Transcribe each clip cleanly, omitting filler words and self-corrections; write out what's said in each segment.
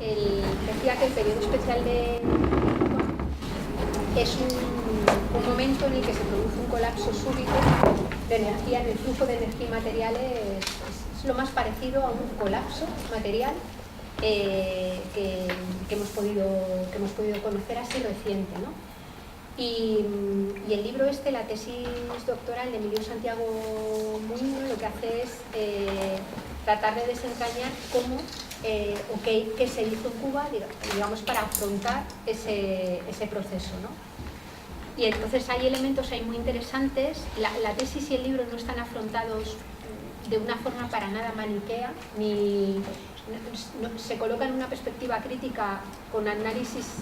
decía que el periodo especial de es un momento en el que se produce un colapso súbito de energía en el flujo de energía y materiales. Es lo más parecido a un colapso material que hemos podido conocer así reciente, ¿no? Y el libro la tesis doctoral de Emilio Santiago Muñoz, lo que hace es tratar de desentrañar cómo o qué se hizo en Cuba, digamos, para afrontar ese proceso, ¿no? Y entonces hay elementos ahí muy interesantes. La tesis y el libro no están afrontados de una forma para nada maniquea, ni se coloca en una perspectiva crítica con análisis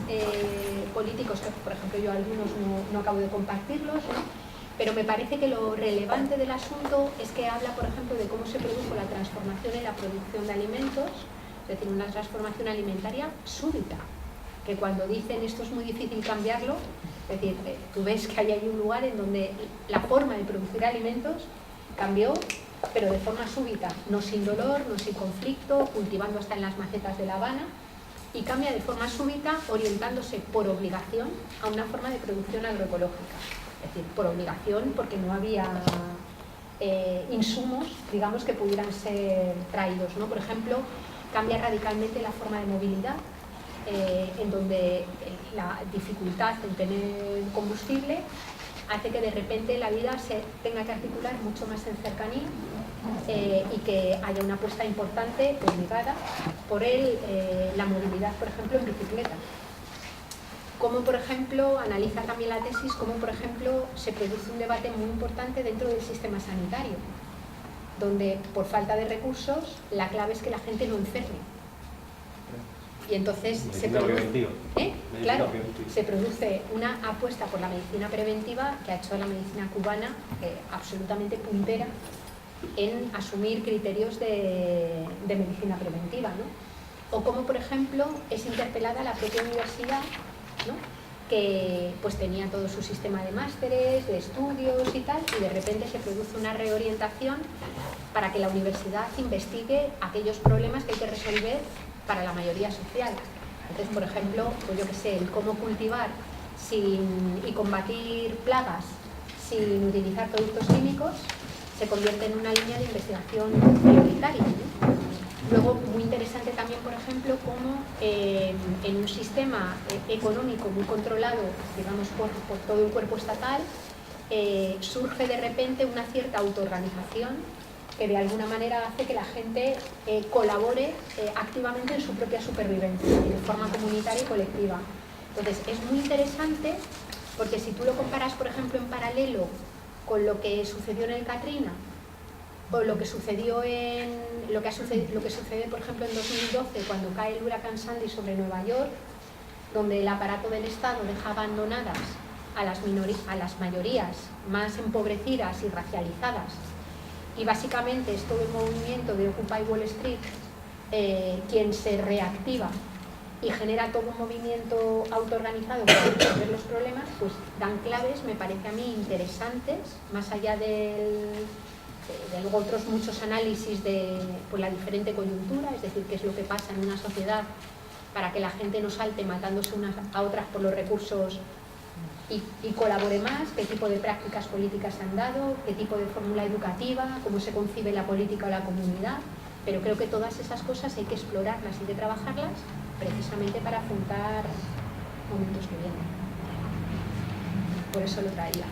políticos que, por ejemplo, yo algunos no acabo de compartirlos, ¿no? Pero me parece que lo relevante del asunto es que habla, por ejemplo, de cómo se produjo la transformación en la producción de alimentos, es decir, una transformación alimentaria súbita, que cuando dicen esto es muy difícil cambiarlo, es decir, tú ves que hay ahí un lugar en donde la forma de producir alimentos cambió, pero de forma súbita, no sin dolor, no sin conflicto, cultivando hasta en las macetas de La Habana, y cambia de forma súbita orientándose por obligación a una forma de producción agroecológica. Es decir, por obligación porque no había insumos, digamos, que pudieran ser traídos, ¿no? Por ejemplo, cambia radicalmente la forma de movilidad, en donde la dificultad en tener combustible hace que de repente la vida se tenga que articular mucho más en cercanía y que haya una apuesta importante, obligada, por la movilidad, por ejemplo, en bicicleta. Como, por ejemplo, analiza también la tesis, cómo, por ejemplo, se produce un debate muy importante dentro del sistema sanitario, donde, por falta de recursos, la clave es que la gente no enferme. Y entonces se produce una apuesta por la medicina preventiva que ha hecho a la medicina cubana absolutamente puntera en asumir criterios de medicina preventiva, ¿no? O como, por ejemplo, es interpelada la propia universidad, ¿no? Que pues tenía todo su sistema de másteres, de estudios y tal, y de repente se produce una reorientación para que la universidad investigue aquellos problemas que hay que resolver para la mayoría social. Entonces, por ejemplo, pues yo qué sé, el cómo cultivar y combatir plagas sin utilizar productos químicos se convierte en una línea de investigación prioritaria, ¿no? Luego, muy interesante también, por ejemplo, cómo en un sistema económico muy controlado, digamos, por todo el cuerpo estatal, surge de repente una cierta autoorganización que de alguna manera hace que la gente colabore activamente en su propia supervivencia, de forma comunitaria y colectiva. Entonces, es muy interesante porque si tú lo comparas, por ejemplo, en paralelo con lo que sucedió en el Katrina, o lo que sucede, por ejemplo, en 2012, cuando cae el huracán Sandy sobre Nueva York, donde el aparato del Estado deja abandonadas a las mayorías más empobrecidas y racializadas, y básicamente es todo el movimiento de Occupy Wall Street quien se reactiva y genera todo un movimiento autoorganizado para resolver los problemas, pues dan claves, me parece a mí, interesantes, más allá de luego otros muchos análisis de pues, la diferente coyuntura, es decir, qué es lo que pasa en una sociedad para que la gente no salte matándose unas a otras por los recursos y colabore más, qué tipo de prácticas políticas se han dado, qué tipo de fórmula educativa, cómo se concibe la política o la comunidad, pero creo que todas esas cosas hay que explorarlas y hay que trabajarlas precisamente para afrontar momentos que vienen. Por eso lo traía.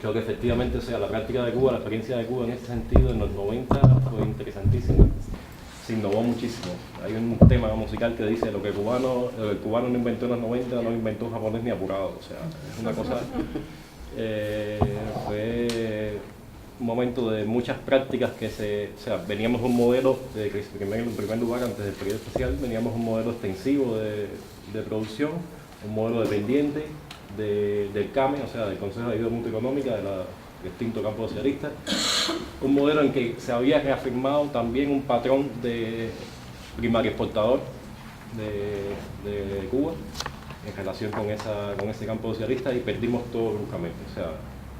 Creo que efectivamente, o sea, la práctica de Cuba, la experiencia de Cuba en ese sentido en los 90 fue interesantísima. Se innovó muchísimo. Hay un tema musical que dice lo que el cubano no inventó en los 90, no lo inventó un japonés ni apurado. O sea, es una cosa... fue un momento de muchas prácticas que o sea, veníamos de un modelo, en primer lugar, antes del periodo especial, veníamos de un modelo extensivo de producción, un modelo dependiente del CAME, o sea, del Consejo de Ayuda Mutua Económica, del extinto campo socialista, un modelo en que se había reafirmado también un patrón de primario exportador de Cuba en relación con ese campo socialista, y perdimos todo bruscamente. O sea,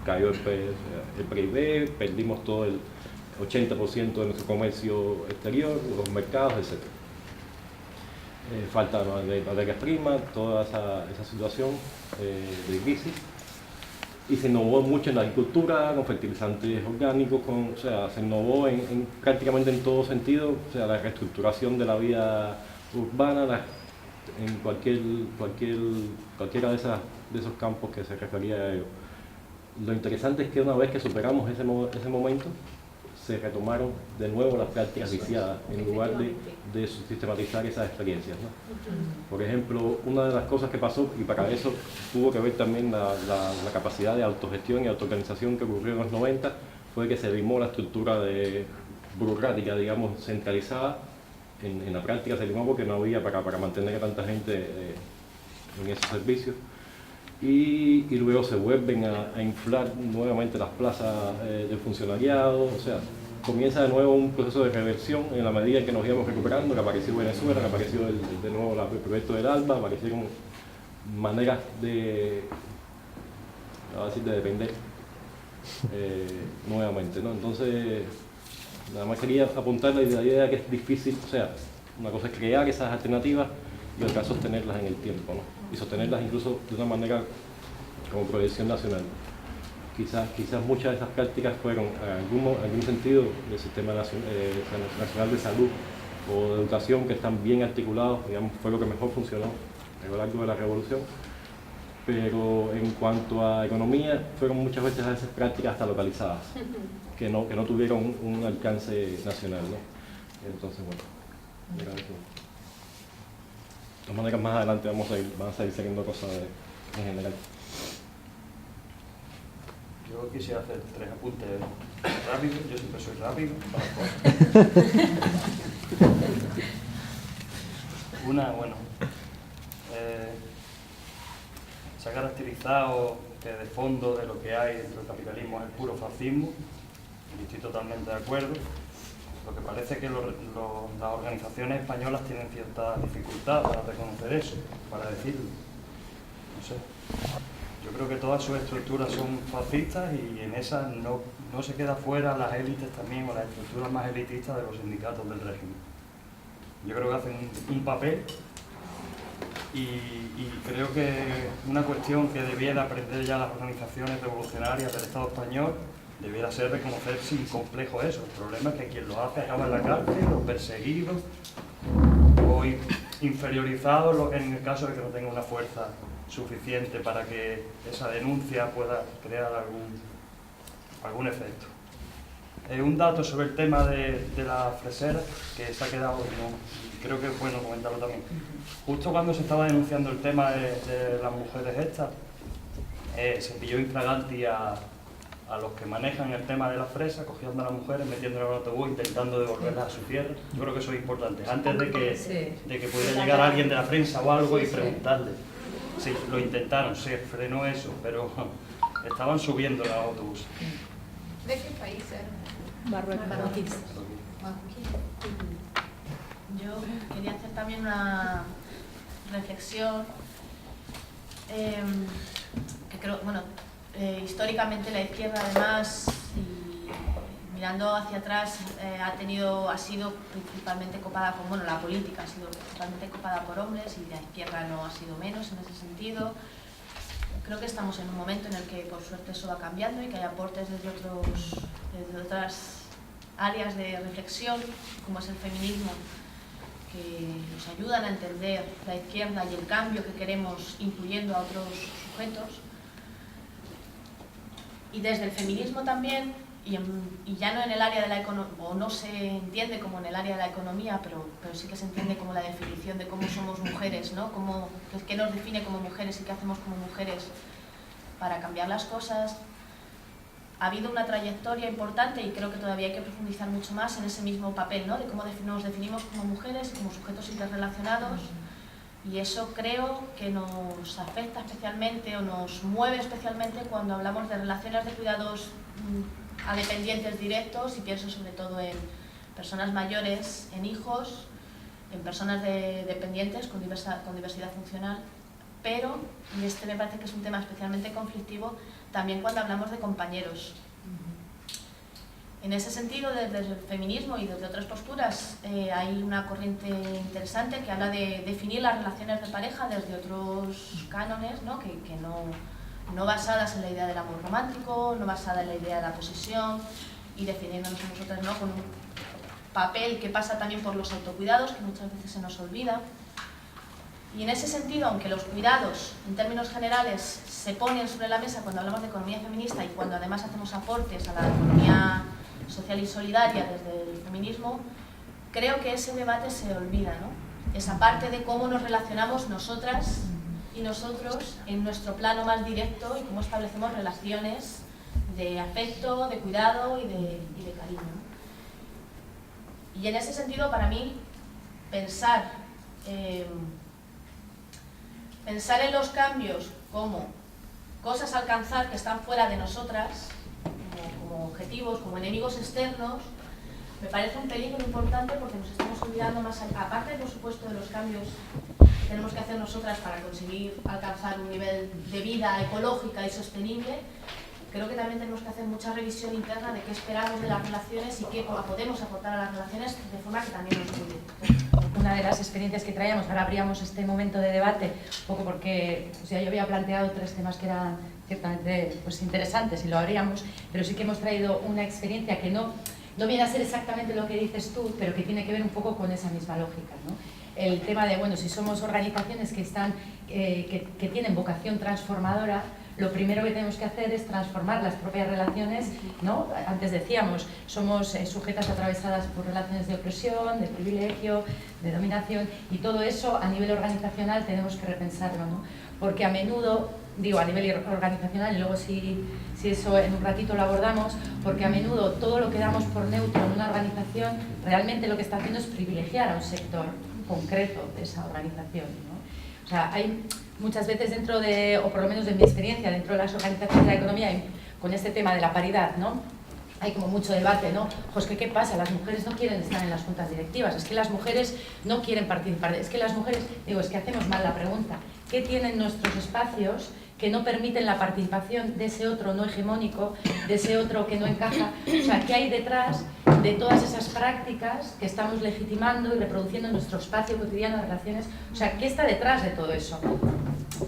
cayó el PIB, perdimos todo el 80% de nuestro comercio exterior, los mercados, etc. falta de materias primas, toda esa situación de crisis. Y se innovó mucho en la agricultura, con fertilizantes orgánicos, o sea, se innovó prácticamente en todo sentido, o sea, la reestructuración de la vida urbana, en cualquiera de esos campos que se refería a ello. Lo interesante es que una vez que superamos ese momento, se retomaron de nuevo las prácticas viciadas en lugar de sistematizar esas experiencias, ¿no? Por ejemplo, una de las cosas que pasó, y para eso tuvo que ver también la capacidad de autogestión y autoorganización que ocurrió en los 90, fue que se limó la estructura burocrática, digamos, centralizada. En la práctica se limó porque no había para mantener a tanta gente en esos servicios. Y luego se vuelven a inflar nuevamente las plazas de funcionariado, o sea, comienza de nuevo un proceso de reversión en la medida en que nos íbamos recuperando, que apareció Venezuela, que apareció de nuevo el proyecto del ALBA, aparecieron maneras de depender nuevamente, ¿no? Entonces, nada más quería apuntar la idea de que es difícil, o sea, una cosa es crear esas alternativas y otra es sostenerlas en el tiempo, ¿no? Y sostenerlas incluso de una manera como proyección nacional. Quizás muchas de esas prácticas fueron en algún sentido del Sistema Nacional de Salud o de Educación, que están bien articulados, digamos, fue lo que mejor funcionó a lo largo de la Revolución. Pero en cuanto a economía, fueron muchas veces esas prácticas hasta localizadas, que no tuvieron un alcance nacional, ¿no? Entonces, bueno, gracias. De todas maneras, más adelante van a seguir saliendo cosas en general. Yo quisiera hacer 3 apuntes rápidos, yo siempre soy rápido para las cosas. Una, bueno, se ha caracterizado que de fondo de lo que hay dentro del capitalismo es el puro fascismo, y estoy totalmente de acuerdo. Lo que parece es que las organizaciones españolas tienen cierta dificultad para reconocer eso, para decirlo. No sé. Yo creo que todas sus estructuras son fascistas y en esas no se queda fuera las élites también, o las estructuras más elitistas de los sindicatos del régimen. Yo creo que hacen un papel y creo que una cuestión que debiera aprender ya las organizaciones revolucionarias del Estado español debiera ser reconocer sin complejo eso. El problema es que quien lo hace acaba en la cárcel, o perseguido, o inferiorizado en el caso de que no tenga una fuerza suficiente para que esa denuncia pueda crear algún efecto. Un dato sobre el tema de la fresera, que se ha quedado, creo que es bueno comentarlo también. Justo cuando se estaba denunciando el tema de las mujeres estas, se pilló infraganti a los que manejan el tema de las fresas, cogiendo a las mujeres, metiéndolas en el autobús, intentando devolverlas a su tierra. Yo creo que eso es importante, antes de que pudiera llegar alguien de la prensa o algo y preguntarle. Sí, lo intentaron, se frenó eso, pero estaban subiendo al autobús. ¿De qué país era? Marroquí. Yo quería hacer también una reflexión que creo, bueno, históricamente la izquierda además, y mirando hacia atrás, ha sido principalmente copada por, bueno, la política ha sido principalmente copada por hombres y la izquierda no ha sido menos en ese sentido. Creo que estamos en un momento en el que por suerte eso va cambiando y que hay aportes desde otras áreas de reflexión, como es el feminismo, que nos ayudan a entender la izquierda y el cambio que queremos incluyendo a otros sujetos. Y desde el feminismo también, y ya no en el área de la economía, o no se entiende como en el área de la economía, pero sí que se entiende como la definición de cómo somos mujeres, ¿no? ¿Qué nos define como mujeres y qué hacemos como mujeres para cambiar las cosas? Ha habido una trayectoria importante y creo que todavía hay que profundizar mucho más en ese mismo papel, ¿no? De cómo nos definimos como mujeres, como sujetos interrelacionados, y eso creo que nos afecta especialmente o nos mueve especialmente cuando hablamos de relaciones de cuidados a dependientes directos, y pienso sobre todo en personas mayores, en hijos, en personas dependientes con diversidad funcional, pero, y este me parece que es un tema especialmente conflictivo, también cuando hablamos de compañeros. En ese sentido, desde el feminismo y desde otras posturas, hay una corriente interesante que habla de definir las relaciones de pareja desde otros cánones, ¿no? Que no basadas en la idea del amor romántico, no basada en la idea de la posesión, y definiéndonos a nosotras, ¿no? Con un papel que pasa también por los autocuidados, que muchas veces se nos olvida. Y en ese sentido, aunque los cuidados, en términos generales, se ponen sobre la mesa cuando hablamos de economía feminista y cuando además hacemos aportes a la economía social y solidaria desde el feminismo, creo que ese debate se olvida, ¿no? Esa parte de cómo nos relacionamos nosotras y nosotros en nuestro plano más directo y cómo establecemos relaciones de afecto, de cuidado y de cariño. Y en ese sentido, para mí, pensar en los cambios como cosas a alcanzar que están fuera de nosotras, como objetivos, como enemigos externos, me parece un peligro importante porque nos estamos olvidando más, aparte por supuesto de los cambios que tenemos que hacer nosotras para conseguir alcanzar un nivel de vida ecológica y sostenible, creo que también tenemos que hacer mucha revisión interna de qué esperamos de las relaciones y qué podemos aportar a las relaciones de forma que también nos cuide. Una de las experiencias que traíamos, ahora abríamos este momento de debate, un poco porque yo había planteado 3 temas que eran ciertamente pues, interesantes y lo abríamos, pero sí que hemos traído una experiencia que no viene a ser exactamente lo que dices tú, pero que tiene que ver un poco con esa misma lógica, ¿no? El tema de, bueno, si somos organizaciones que tienen vocación transformadora, lo primero que tenemos que hacer es transformar las propias relaciones, ¿no? Antes decíamos, somos sujetas atravesadas por relaciones de opresión, de privilegio, de dominación, y todo eso a nivel organizacional tenemos que repensarlo, ¿no? Porque a menudo, digo a nivel organizacional, y luego si eso en un ratito lo abordamos, porque a menudo todo lo que damos por neutro en una organización realmente lo que está haciendo es privilegiar a un sector concreto de esa organización, ¿no? O sea, hay muchas veces dentro de, o por lo menos de mi experiencia, dentro de las organizaciones de la economía, con este tema de la paridad, ¿no? Hay como mucho debate, ¿no? Pues ¿qué pasa? Las mujeres no quieren estar en las juntas directivas, es que las mujeres no quieren participar, es que las mujeres, digo, es que hacemos mal la pregunta. ¿Qué tienen nuestros espacios que no permiten la participación de ese otro no hegemónico, de ese otro que no encaja? O sea, ¿qué hay detrás de todas esas prácticas que estamos legitimando y reproduciendo en nuestro espacio cotidiano de relaciones? O sea, ¿qué está detrás de todo eso?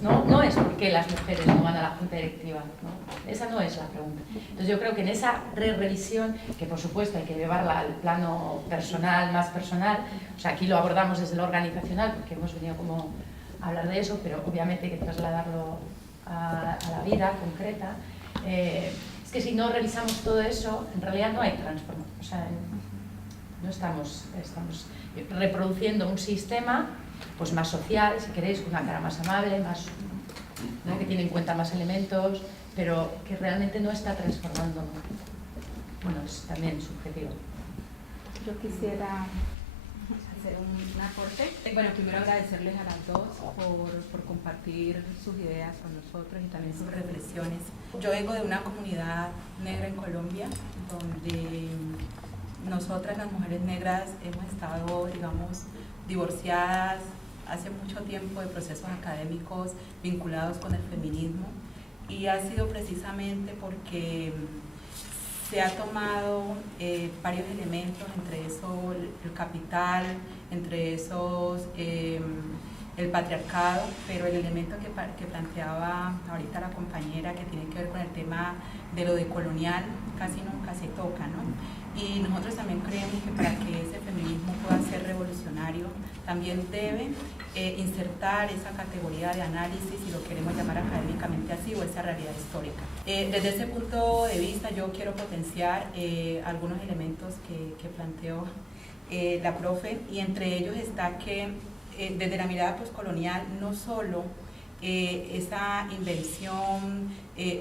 No es por qué las mujeres no van a la junta directiva, ¿no? Esa no es la pregunta. Entonces yo creo que en esa revisión, que por supuesto hay que llevarla al plano personal, más personal, o sea, aquí lo abordamos desde lo organizacional porque hemos venido como a hablar de eso, pero obviamente hay que trasladarlo a la vida concreta. Es que si no revisamos todo eso, en realidad no hay transformación. O sea, no estamos reproduciendo un sistema pues más social, si queréis, con una cara más amable, más, ¿no? Que tiene en cuenta más elementos, pero que realmente no está transformando. Bueno, es también subjetivo. Yo quisiera hacer un aporte. Bueno, primero agradecerles a las dos por compartir sus ideas con nosotros y también sus reflexiones. Yo vengo de una comunidad negra en Colombia, donde nosotras las mujeres negras hemos estado, digamos, divorciadas hace mucho tiempo de procesos académicos vinculados con el feminismo, y ha sido precisamente porque se ha tomado varios elementos, entre eso el capital, entre esos el patriarcado, pero el elemento que planteaba ahorita la compañera, que tiene que ver con el tema de lo decolonial, casi nunca se toca, ¿no? Y nosotros también creemos que para que ese feminismo pueda ser revolucionario, también debe insertar esa categoría de análisis, si lo queremos llamar académicamente así, o esa realidad histórica. Desde ese punto de vista yo quiero potenciar algunos elementos que planteó la profe, y entre ellos está que desde la mirada postcolonial no solo esa invención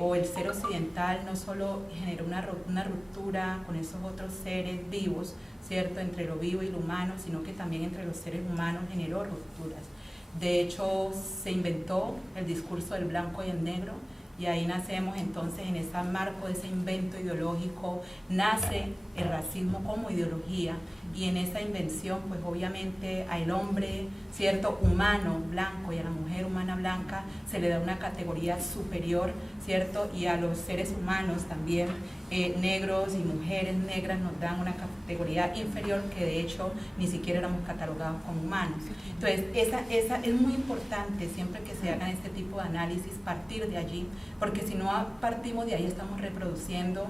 o el ser occidental no solo generó una ruptura con esos otros seres vivos, ¿cierto?, entre lo vivo y lo humano, sino que también entre los seres humanos generó rupturas. De hecho, se inventó el discurso del blanco y el negro, y ahí nacemos entonces, en ese marco de ese invento ideológico, nace el racismo como ideología, y en esa invención, pues obviamente al hombre, cierto, humano, blanco, y a la mujer humana blanca se le da una categoría superior, ¿cierto? Y a los seres humanos también, negros y mujeres negras, nos dan una categoría inferior que de hecho ni siquiera éramos catalogados como humanos. Entonces, esa es muy importante siempre que se hagan este tipo de análisis, partir de allí, porque si no partimos de ahí estamos reproduciendo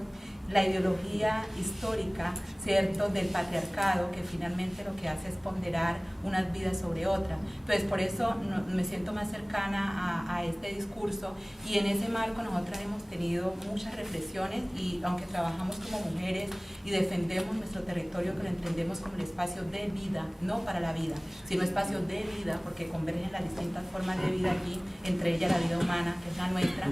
la ideología histórica, ¿cierto?, del patriarcado, que finalmente lo que hace es ponderar unas vidas sobre otras. Entonces, por eso me siento más cercana a este discurso, y en ese marco nosotras hemos tenido muchas reflexiones, y aunque trabajamos como mujeres y defendemos nuestro territorio, que lo entendemos como el espacio de vida, no para la vida, sino espacio de vida, porque convergen las distintas formas de vida aquí, entre ellas la vida humana, que es la nuestra,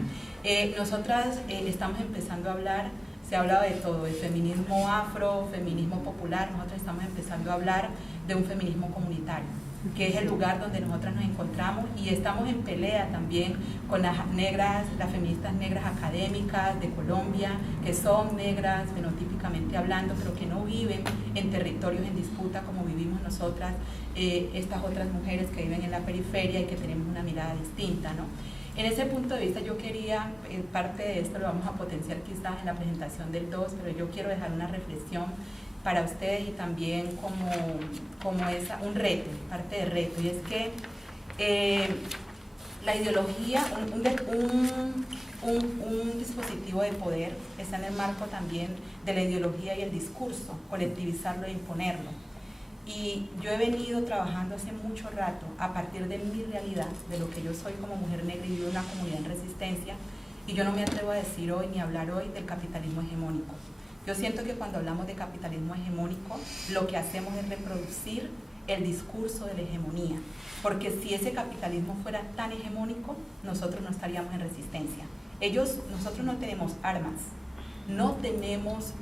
nosotras estamos empezando a hablar. Se ha hablado de todo, de feminismo afro, feminismo popular. Nosotros estamos empezando a hablar de un feminismo comunitario, que es el lugar donde nosotras nos encontramos, y estamos en pelea también con las negras, las feministas negras académicas de Colombia, que son negras fenotípicamente hablando, pero que no viven en territorios en disputa como vivimos nosotras, estas otras mujeres que viven en la periferia y que tenemos una mirada distinta, ¿no? En ese punto de vista yo quería, parte de esto lo vamos a potenciar quizás en la presentación del 2, pero yo quiero dejar una reflexión para ustedes y también como un reto, parte de reto, y es que la ideología, un dispositivo de poder está en el marco también de la ideología y el discurso, colectivizarlo e imponerlo. Y yo he venido trabajando hace mucho rato a partir de mi realidad, de lo que yo soy como mujer negra y vivo en una comunidad en resistencia, y yo no me atrevo a decir hoy ni hablar hoy del capitalismo hegemónico. Yo siento que cuando hablamos de capitalismo hegemónico, lo que hacemos es reproducir el discurso de la hegemonía, porque si ese capitalismo fuera tan hegemónico, nosotros no estaríamos en resistencia. Nosotros no tenemos armas, no tenemos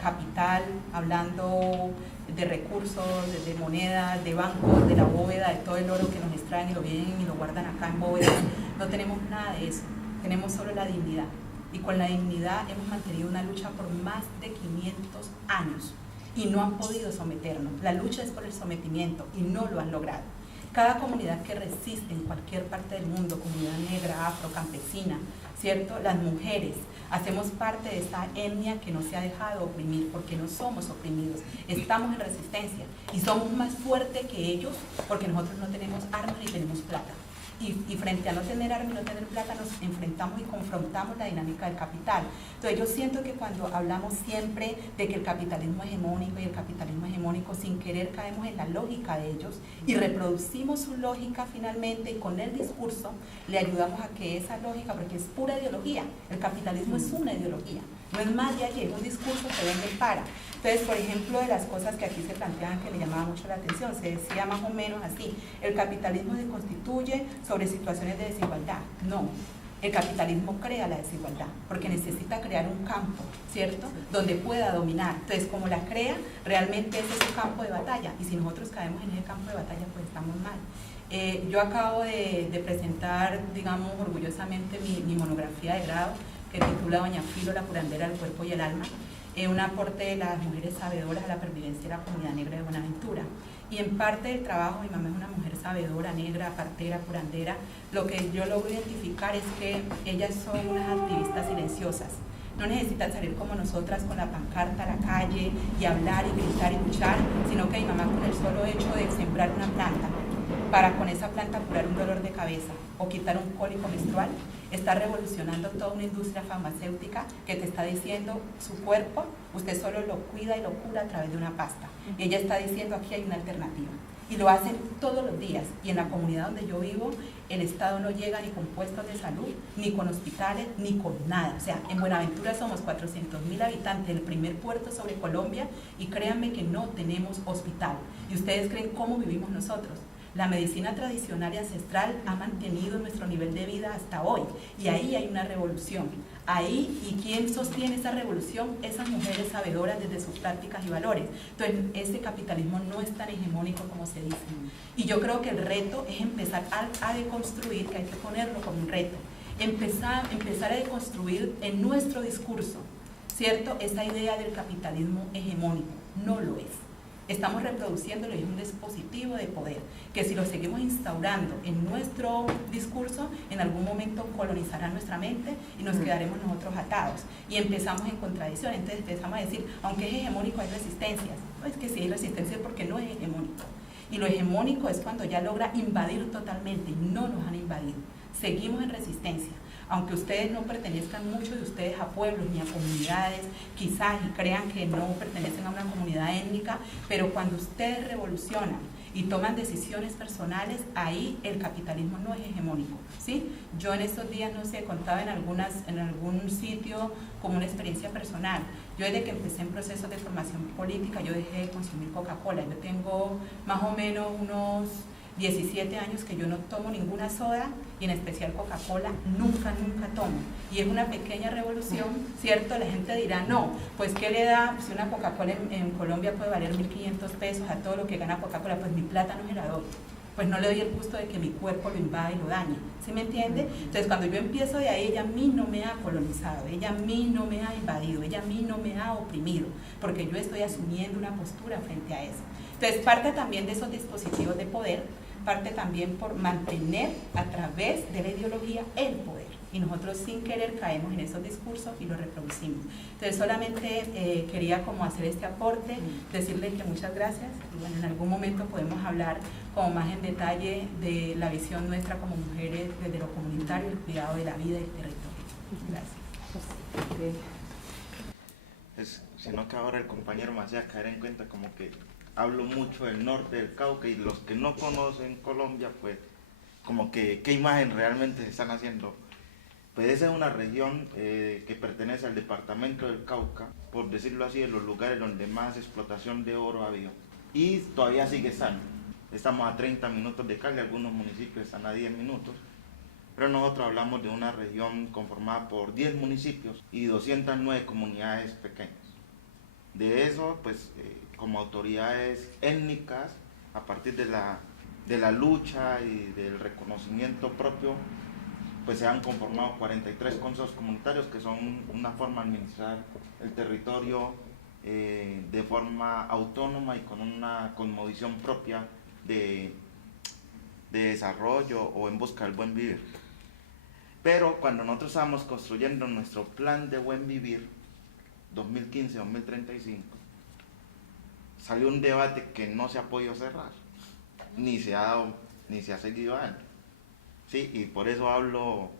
capital, hablando de recursos, de monedas, de bancos, de la bóveda, de todo el oro que nos extraen y lo vienen y lo guardan acá en bóvedas. No tenemos nada de eso, tenemos solo la dignidad. Y con la dignidad hemos mantenido una lucha por más de 500 años y no han podido someternos. La lucha es por el sometimiento y no lo han logrado. Cada comunidad que resiste en cualquier parte del mundo, comunidad negra, afro, campesina, ¿cierto? Las mujeres hacemos parte de esta etnia que no se ha dejado oprimir, porque no somos oprimidos, estamos en resistencia y somos más fuertes que ellos, porque nosotros no tenemos armas ni tenemos plata. Y frente a no tener armas y no tener plata, nos enfrentamos y confrontamos la dinámica del capital. Entonces yo siento que cuando hablamos siempre de que el capitalismo hegemónico y el capitalismo hegemónico, sin querer caemos en la lógica de ellos y reproducimos su lógica finalmente, y con el discurso le ayudamos a que esa lógica, porque es pura ideología, el capitalismo es una ideología, no es más de allí, es un discurso que vende para. Entonces, por ejemplo, de las cosas que aquí se planteaban que le llamaba mucho la atención, se decía más o menos así: el capitalismo se constituye sobre situaciones de desigualdad. No, el capitalismo crea la desigualdad, porque necesita crear un campo, ¿cierto?, donde pueda dominar. Entonces, como la crea, realmente ese es su campo de batalla, y si nosotros caemos en ese campo de batalla, pues estamos mal. Yo acabo de presentar, digamos, orgullosamente mi monografía de grado, que titula Doña Filo, la curandera del cuerpo y el alma, un aporte de las mujeres sabedoras a la pervivencia de la comunidad negra de Buenaventura. Y en parte del trabajo, mi mamá es una mujer sabedora, negra, partera, curandera. Lo que yo logro identificar es que ellas son unas activistas silenciosas. No necesitan salir como nosotras con la pancarta a la calle y hablar y gritar y luchar, sino que mi mamá, con el solo hecho de sembrar una planta, para con esa planta curar un dolor de cabeza o quitar un cólico menstrual, está revolucionando toda una industria farmacéutica que te está diciendo: su cuerpo, usted solo lo cuida y lo cura a través de una pasta. Y ella está diciendo: aquí hay una alternativa. Y lo hacen todos los días. Y en la comunidad donde yo vivo, el Estado no llega ni con puestos de salud, ni con hospitales, ni con nada. O sea, en Buenaventura somos 400.000 habitantes, el primer puerto sobre Colombia, y créanme que no tenemos hospital. Y ustedes creen cómo vivimos nosotros. La medicina tradicional y ancestral ha mantenido nuestro nivel de vida hasta hoy, y ahí hay una revolución. Ahí, ¿y quién sostiene esa revolución? Esas mujeres sabedoras desde sus prácticas y valores. Entonces, este capitalismo no es tan hegemónico como se dice. Y yo creo que el reto es empezar a deconstruir, que hay que ponerlo como un reto, empezar a deconstruir en nuestro discurso, ¿cierto?, esa idea del capitalismo hegemónico. No lo es. estamos reproduciéndolo y es un dispositivo de poder, que si lo seguimos instaurando en nuestro discurso, en algún momento colonizará nuestra mente y nos quedaremos nosotros atados. Y empezamos en contradicción, entonces empezamos a decir, aunque es hegemónico hay resistencias. No, es que si hay resistencia porque no es hegemónico. Y lo hegemónico es cuando ya logra invadir totalmente, y no nos han invadido. Seguimos en resistencia. Aunque ustedes no pertenezcan, muchos de ustedes, a pueblos ni a comunidades, quizás, y crean que no pertenecen a una comunidad étnica, pero cuando ustedes revolucionan y toman decisiones personales, ahí el capitalismo no es hegemónico, ¿sí? Yo en estos días, no sé, contaba en algún sitio como una experiencia personal. Yo desde que empecé en procesos de formación política, yo dejé de consumir Coca-Cola. Yo tengo más o menos unos 17 años que yo no tomo ninguna soda, y en especial Coca-Cola, nunca tomo. Y es una pequeña revolución, ¿cierto? La gente dirá, no, pues ¿qué le da? Si una Coca-Cola en Colombia puede valer 1.500 pesos a todo lo que gana Coca-Cola, pues mi plata no se la doy. Pues no le doy el gusto de que mi cuerpo lo invada y lo dañe, ¿sí me entiende? Entonces cuando yo empiezo de ahí, ella a mí no me ha colonizado, ella a mí no me ha invadido, ella a mí no me ha oprimido, porque yo estoy asumiendo una postura frente a eso. Entonces parte también de esos dispositivos de poder, parte también por mantener a través de la ideología el poder, y nosotros sin querer caemos en esos discursos y los reproducimos. Entonces solamente quería como hacer este aporte, decirle que muchas gracias, y bueno, en algún momento podemos hablar como más en detalle de la visión nuestra como mujeres desde lo comunitario, el cuidado de la vida y el territorio. Gracias. Sino que ahora el compañero me hacía caer en cuenta como que hablo mucho del norte del Cauca, y los que no conocen Colombia, pues como que qué imagen realmente se están haciendo. Pues esa es una región que pertenece al departamento del Cauca, por decirlo así, de los lugares donde más explotación de oro ha habido. Y todavía sigue estando. Estamos a 30 minutos de Cali, algunos municipios están a 10 minutos. Pero nosotros hablamos de una región conformada por 10 municipios y 209 comunidades pequeñas. De eso, pues, como autoridades étnicas, a partir de la lucha y del reconocimiento propio, pues se han conformado 43 consejos comunitarios, que son una forma de administrar el territorio de forma autónoma y con una cosmovisión propia de desarrollo o en busca del buen vivir. Pero cuando nosotros estábamos construyendo nuestro plan de buen vivir 2015-2035, salió un debate que no se ha podido cerrar, ni se ha seguido dando. Sí, y por eso hablo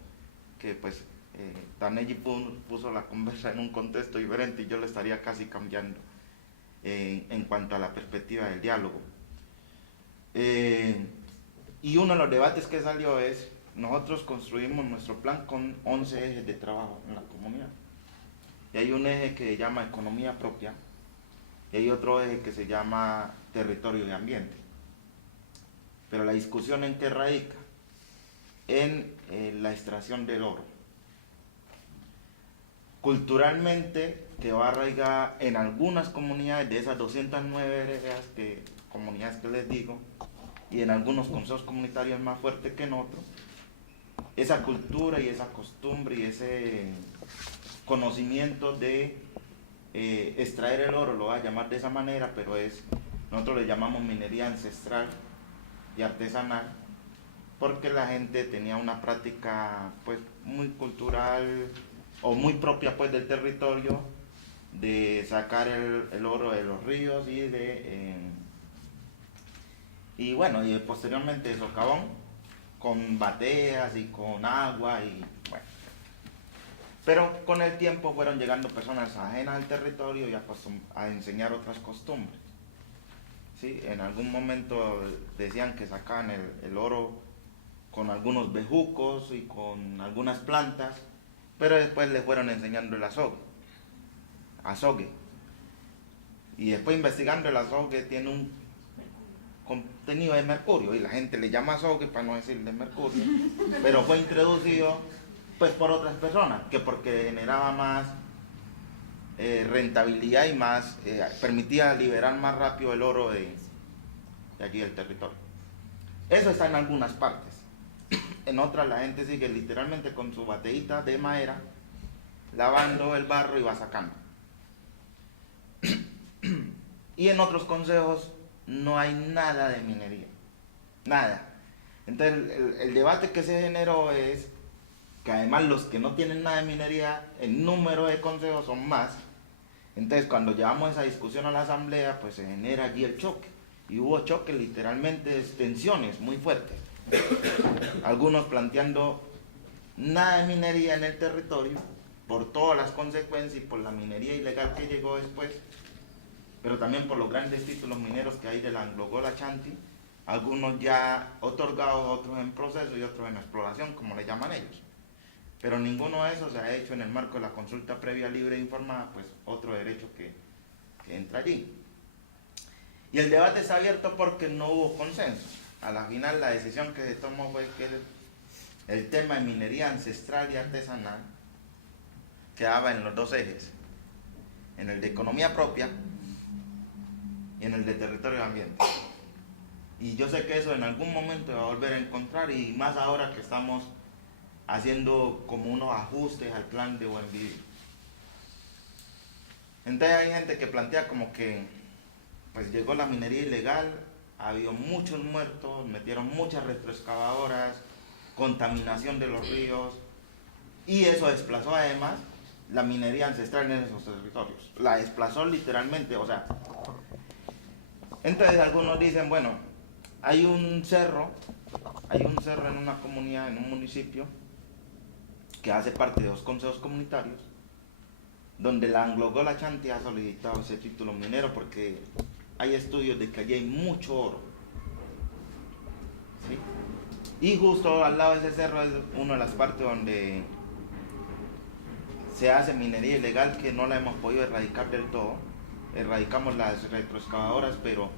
que pues Taneji puso la conversa en un contexto diferente, y yo lo estaría casi cambiando en cuanto a la perspectiva del diálogo. Y uno de los debates que salió es, nosotros construimos nuestro plan con 11 ejes de trabajo en la comunidad. Y hay un eje que se llama economía propia, y hay otro eje que se llama territorio y ambiente. Pero la discusión en qué radica, en la extracción del oro. Culturalmente, que va arraigada en algunas comunidades de esas 209 comunidades que les digo, y en algunos consejos comunitarios más fuerte que en otros, esa cultura y esa costumbre y ese conocimiento de extraer el oro, lo voy a llamar de esa manera, pero nosotros le llamamos minería ancestral y artesanal, porque la gente tenía una práctica pues muy cultural o muy propia pues del territorio, de sacar el oro de los ríos y bueno, y posteriormente de socavón, con bateas y con agua y bueno. Pero con el tiempo fueron llegando personas ajenas al territorio y a enseñar otras costumbres. ¿Sí? En algún momento decían que sacaban el oro con algunos bejucos y con algunas plantas, pero después le fueron enseñando el azogue. Y después investigando, el azogue tiene un contenido de mercurio, y la gente le llama azogue para no decir de mercurio, pero fue introducido pues por otras personas, que porque generaba más rentabilidad y más permitía liberar más rápido el oro de allí del territorio. Eso está en algunas partes. En otras la gente sigue literalmente con su bateíta de madera, lavando el barro y va sacando. y en otros consejos no hay nada de minería, nada. Entonces el debate que se generó es que además los que no tienen nada de minería, el número de consejos son más. Entonces cuando llevamos esa discusión a la asamblea, pues se genera allí el choque. Y hubo choques, literalmente tensiones muy fuertes. Algunos planteando nada de minería en el territorio, por todas las consecuencias y por la minería ilegal que llegó después, pero también por los grandes títulos mineros que hay de la Anglo-Gol Ashanti, algunos ya otorgados, otros en proceso y otros en exploración, como le llaman ellos. Pero ninguno de esos se ha hecho en el marco de la consulta previa, libre e informada, pues otro derecho que entra allí. Y el debate está abierto porque no hubo consenso. A la final la decisión que se tomó fue que el tema de minería ancestral y artesanal quedaba en los dos ejes, en el de economía propia y en el de territorio y ambiente. Y yo sé que eso en algún momento va a volver a encontrar, y más ahora que estamos haciendo como unos ajustes al plan de buen vivir. Entonces hay gente que plantea como que pues llegó la minería ilegal, ha habido muchos muertos, metieron muchas retroexcavadoras, contaminación de los ríos, y eso desplazó además la minería ancestral en esos territorios. La desplazó literalmente, o sea. Entonces algunos dicen, bueno, hay un cerro en una comunidad, en un municipio, que hace parte de 2 consejos comunitarios, donde la Anglo-Gol Ashanti ha solicitado ese título minero porque hay estudios de que allí hay mucho oro. ¿Sí? Y justo al lado de ese cerro es una de las partes donde se hace minería ilegal, que no la hemos podido erradicar del todo. Erradicamos las retroexcavadoras, pero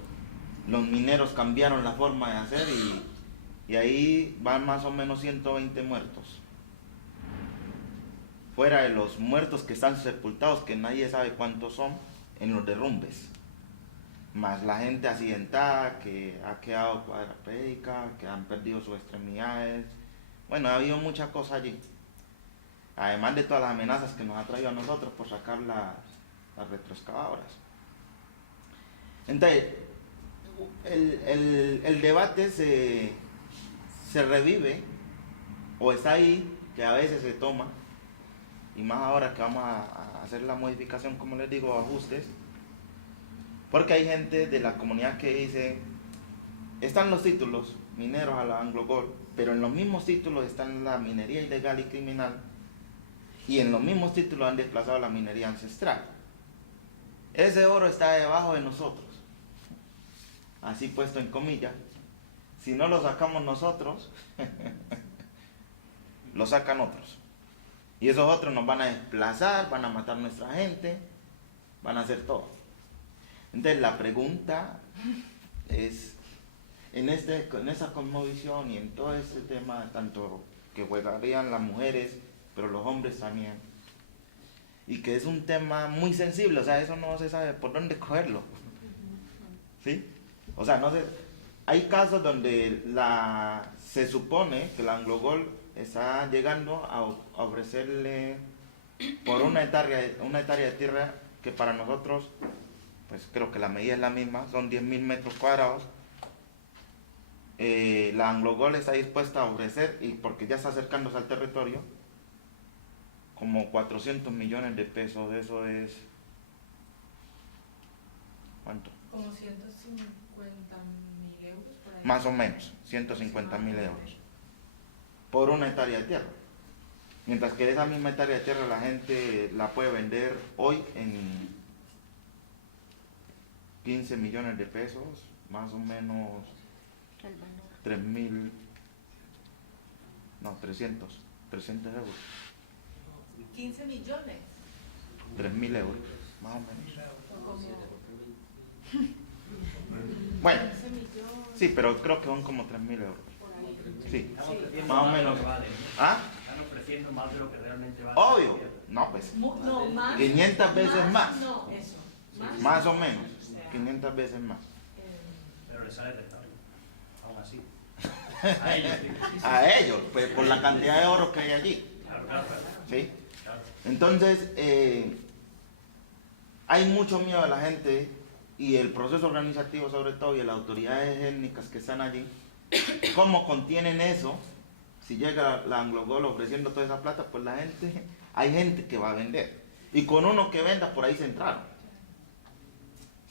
los mineros cambiaron la forma de hacer y ahí van más o menos 120 muertos. Fuera de los muertos que están sepultados, que nadie sabe cuántos son, en los derrumbes. Más la gente accidentada que ha quedado cuadraplégica, que han perdido sus extremidades. Bueno, ha habido muchas cosas allí. Además de todas las amenazas que nos ha traído a nosotros por sacar las retroexcavadoras. Entonces, el debate se revive, o está ahí, que a veces se toma, y más ahora que vamos a hacer la modificación, como les digo, ajustes, porque hay gente de la comunidad que dice, están los títulos mineros a la Anglo-Gol, pero en los mismos títulos están la minería ilegal y criminal, y en los mismos títulos han desplazado la minería ancestral. Ese oro está debajo de nosotros, así puesto en comillas. Si no lo sacamos nosotros, lo sacan otros. Y esos otros nos van a desplazar, van a matar a nuestra gente, van a hacer todo. Entonces la pregunta es, en esa cosmovisión y en todo este tema, tanto que jugarían las mujeres, pero los hombres también, y que es un tema muy sensible, o sea, eso no se sabe por dónde cogerlo, ¿sí? O sea, no sé, hay casos donde se supone que la Anglo-Gol está llegando a ofrecerle por una hectárea de tierra, que para nosotros, pues creo que la medida es la misma, son 10.000 metros cuadrados. La Anglo-Gol está dispuesta a ofrecer, y porque ya está acercándose al territorio, como 400 millones de pesos. De eso es, ¿cuánto? Como 150.000 euros por ahí. Más o menos, 150.000 euros por una hectárea de tierra. Mientras que esa misma hectárea de tierra la gente la puede vender hoy en 15 millones de pesos, más o menos 300 euros. 15 millones. 3.000 euros, más o menos. Bueno, sí, pero creo que son como 3.000 euros. Sí, más o menos. ¿Ah? Están ofreciendo más de lo que realmente vale. Obvio. No, pues. No, más. 500 veces más. No, eso. Más o menos. 500 veces más. Pero les sale rentable. Aún así. A ellos, digo. A ellos, pues por la cantidad de oro que hay allí. Claro, claro. ¿Sí? Claro. Entonces, hay mucho miedo de la gente, y el proceso organizativo sobre todo y las autoridades étnicas que están allí, ¿cómo contienen eso? Si llega la Anglogol ofreciendo toda esa plata, pues hay gente que va a vender. Y con uno que venda, por ahí se entraron.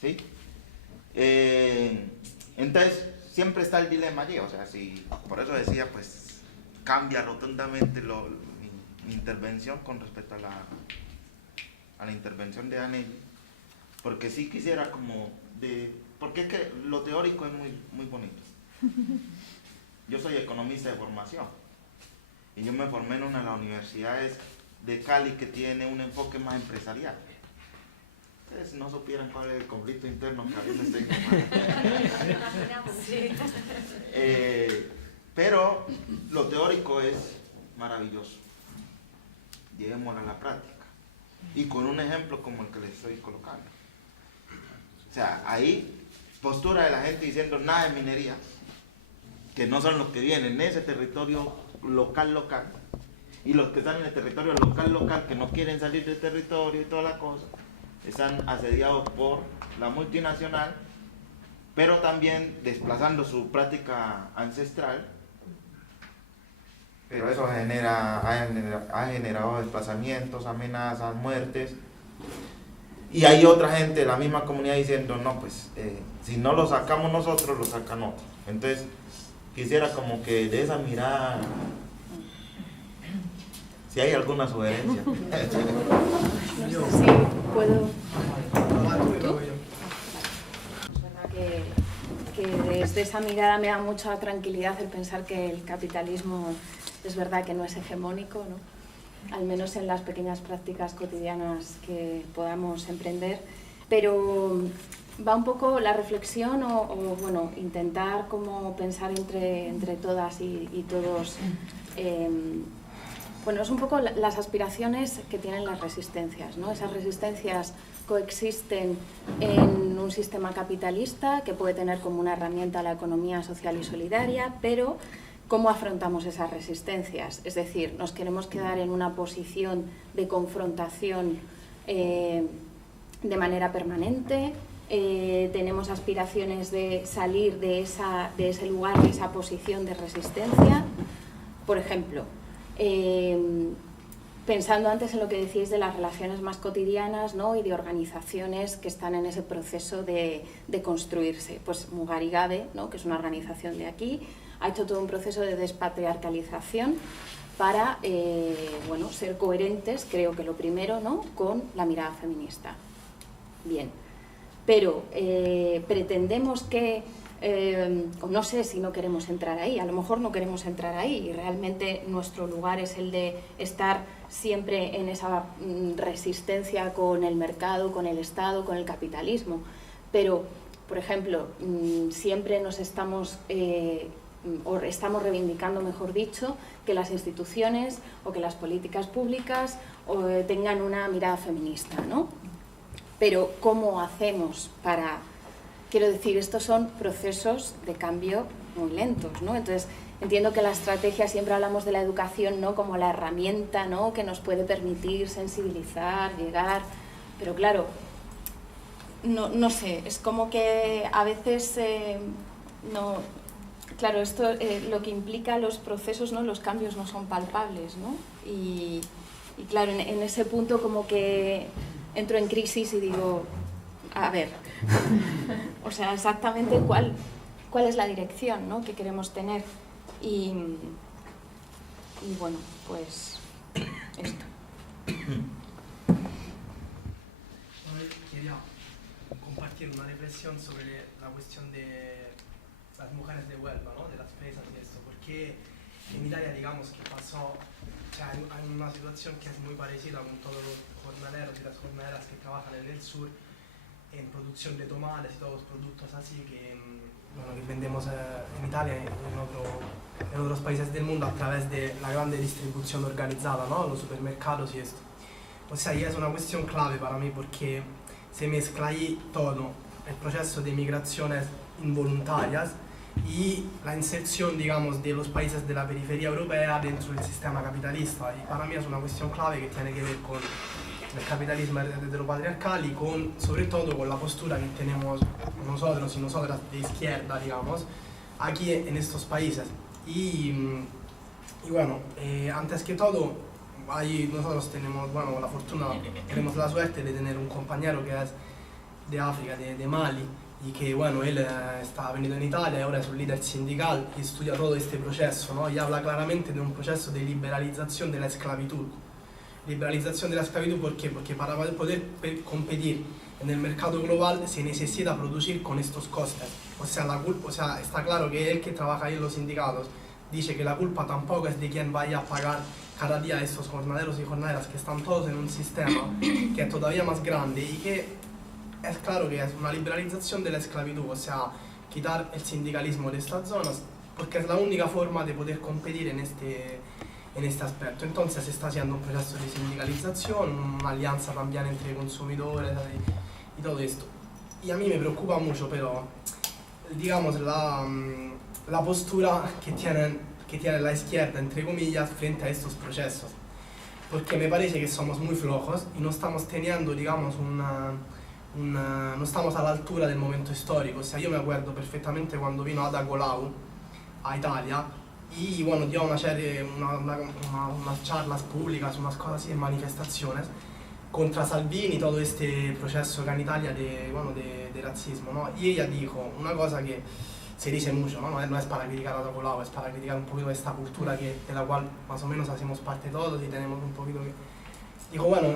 ¿Sí? Entonces, siempre está el dilema allí. O sea, por eso decía, pues, cambia rotundamente mi intervención con respecto a la intervención de Anneli. Porque sí quisiera porque es que lo teórico es muy, muy bonito. Yo soy economista de formación. Y yo me formé en una de las universidades de Cali que tiene un enfoque más empresarial. Ustedes no supieran cuál es el conflicto interno que a veces tengo. Pero lo teórico es maravilloso. Llevémoslo a la práctica. Y con un ejemplo como el que les estoy colocando. O sea, ahí postura de la gente diciendo nada de minería, que no son los que vienen en ese territorio local, y los que están en el territorio local, que no quieren salir del territorio y toda la cosa, están asediados por la multinacional, pero también desplazando su práctica ancestral. Pero eso ha generado desplazamientos, amenazas, muertes. Y hay otra gente de la misma comunidad diciendo, no, pues, si no lo sacamos nosotros, lo sacan otros. Entonces, quisiera como que de esa mirada, si hay alguna sugerencia. No sé si puedo... Es verdad que desde esa mirada me da mucha tranquilidad el pensar que el capitalismo es verdad que no es hegemónico, ¿no? Al menos en las pequeñas prácticas cotidianas que podamos emprender, pero va un poco la reflexión o bueno, intentar como pensar entre todas y todos. Bueno, es un poco las aspiraciones que tienen las resistencias, ¿no? Esas resistencias coexisten en un sistema capitalista que puede tener como una herramienta la economía social y solidaria, pero ¿cómo afrontamos esas resistencias? Es decir, ¿nos queremos quedar en una posición de confrontación de manera permanente? ¿Tenemos aspiraciones de salir de ese lugar, de esa posición de resistencia? Por ejemplo, pensando antes en lo que decíais de las relaciones más cotidianas, ¿no? Y de organizaciones que están en ese proceso de construirse. Pues Mugarigade, ¿no? Que es una organización de aquí, ha hecho todo un proceso de despatriarcalización para bueno, ser coherentes, creo que lo primero, ¿no? Con la mirada feminista. Bien, pero pretendemos que, no sé si no queremos entrar ahí, a lo mejor no queremos entrar ahí y realmente nuestro lugar es el de estar siempre en esa resistencia con el mercado, con el Estado, con el capitalismo. Pero, por ejemplo, siempre nos estamos reivindicando, mejor dicho, que las instituciones o que las políticas públicas tengan una mirada feminista, ¿no? Pero ¿cómo hacemos para...? Quiero decir, estos son procesos de cambio muy lentos, ¿no? Entonces, entiendo que la estrategia, siempre hablamos de la educación, ¿no? Como la herramienta, ¿no? Que nos puede permitir sensibilizar, llegar, pero claro, no sé, es como que a veces no... Claro, esto lo que implica los procesos, ¿no? Los cambios no son palpables, ¿no? Y claro, en ese punto como que entro en crisis y digo, a ver, o sea, exactamente cuál es la dirección, ¿no? Que queremos tener. Y bueno, pues esto. Quería compartir una reflexión sobre la cuestión de las mujeres de Huelva, ¿no? De las presas y esto, porque en Italia, digamos, que pasó, o sea, hay una situación que es muy parecida con todos los jornaleros y las jornaleras que trabajan en el sur en producción de tomates y todos los productos así que, bueno, que vendemos en Italia y en otros países del mundo a través de la grande distribución organizada, ¿no? Los supermercados y esto. O sea, y es una cuestión clave para mí porque se mezcla ahí todo, el proceso de migraciones involuntarias y la inserción, digamos, de los países de la periferia europea dentro del sistema capitalista. Y para mí es una cuestión clave que tiene que ver con del capitalismo heteropatriarcal, sobre todo con la postura que tenemos nosotros y nosotras de izquierda, digamos, aquí en estos países. Y bueno, antes que todo, ahí nosotros tenemos, bueno, la fortuna, tenemos la suerte de tener un compañero que es de África, de Mali, y que, bueno, él está venido en Italia y ahora es un líder sindical y estudia todo este proceso, ¿no? Y habla claramente de un proceso de liberalización de la esclavitud. Liberalización de la esclavitud, ¿por qué? Porque para poder competir en el mercado global se necesita producir con estos costes. O sea, está claro que él que trabaja ahí en los sindicatos dice que la culpa tampoco es de quien vaya a pagar cada día a estos jornaleros y jornaleras, que están todos en un sistema que es todavía más grande y que es claro que es una liberalización de la esclavitud, o sea, quitar el sindicalismo de estas zonas, porque es la única forma de poder competir en este aspecto. Entonces se está haciendo un proceso de sindicalización, una alianza también entre consumidores y todo esto. Y a mí me preocupa mucho, pero, digamos, la postura que tiene la izquierda, entre comillas, frente a estos procesos. Porque me parece que somos muy flojos y no estamos teniendo, digamos, no estamos a la altura del momento histórico. O sea, yo me acuerdo perfectamente cuando vino Ada Colau a Italia y, bueno, dio unas charlas públicas, unas cosas así, manifestaciones contra Salvini, todo este proceso que en Italia de racismo, ¿no? Y ella dijo una cosa que se dice mucho, ¿no? No es para criticar a Ada Colau, es para criticar un poquito esta cultura de la cual más o menos hacemos parte todos y tenemos un poquito que... Dijo, bueno,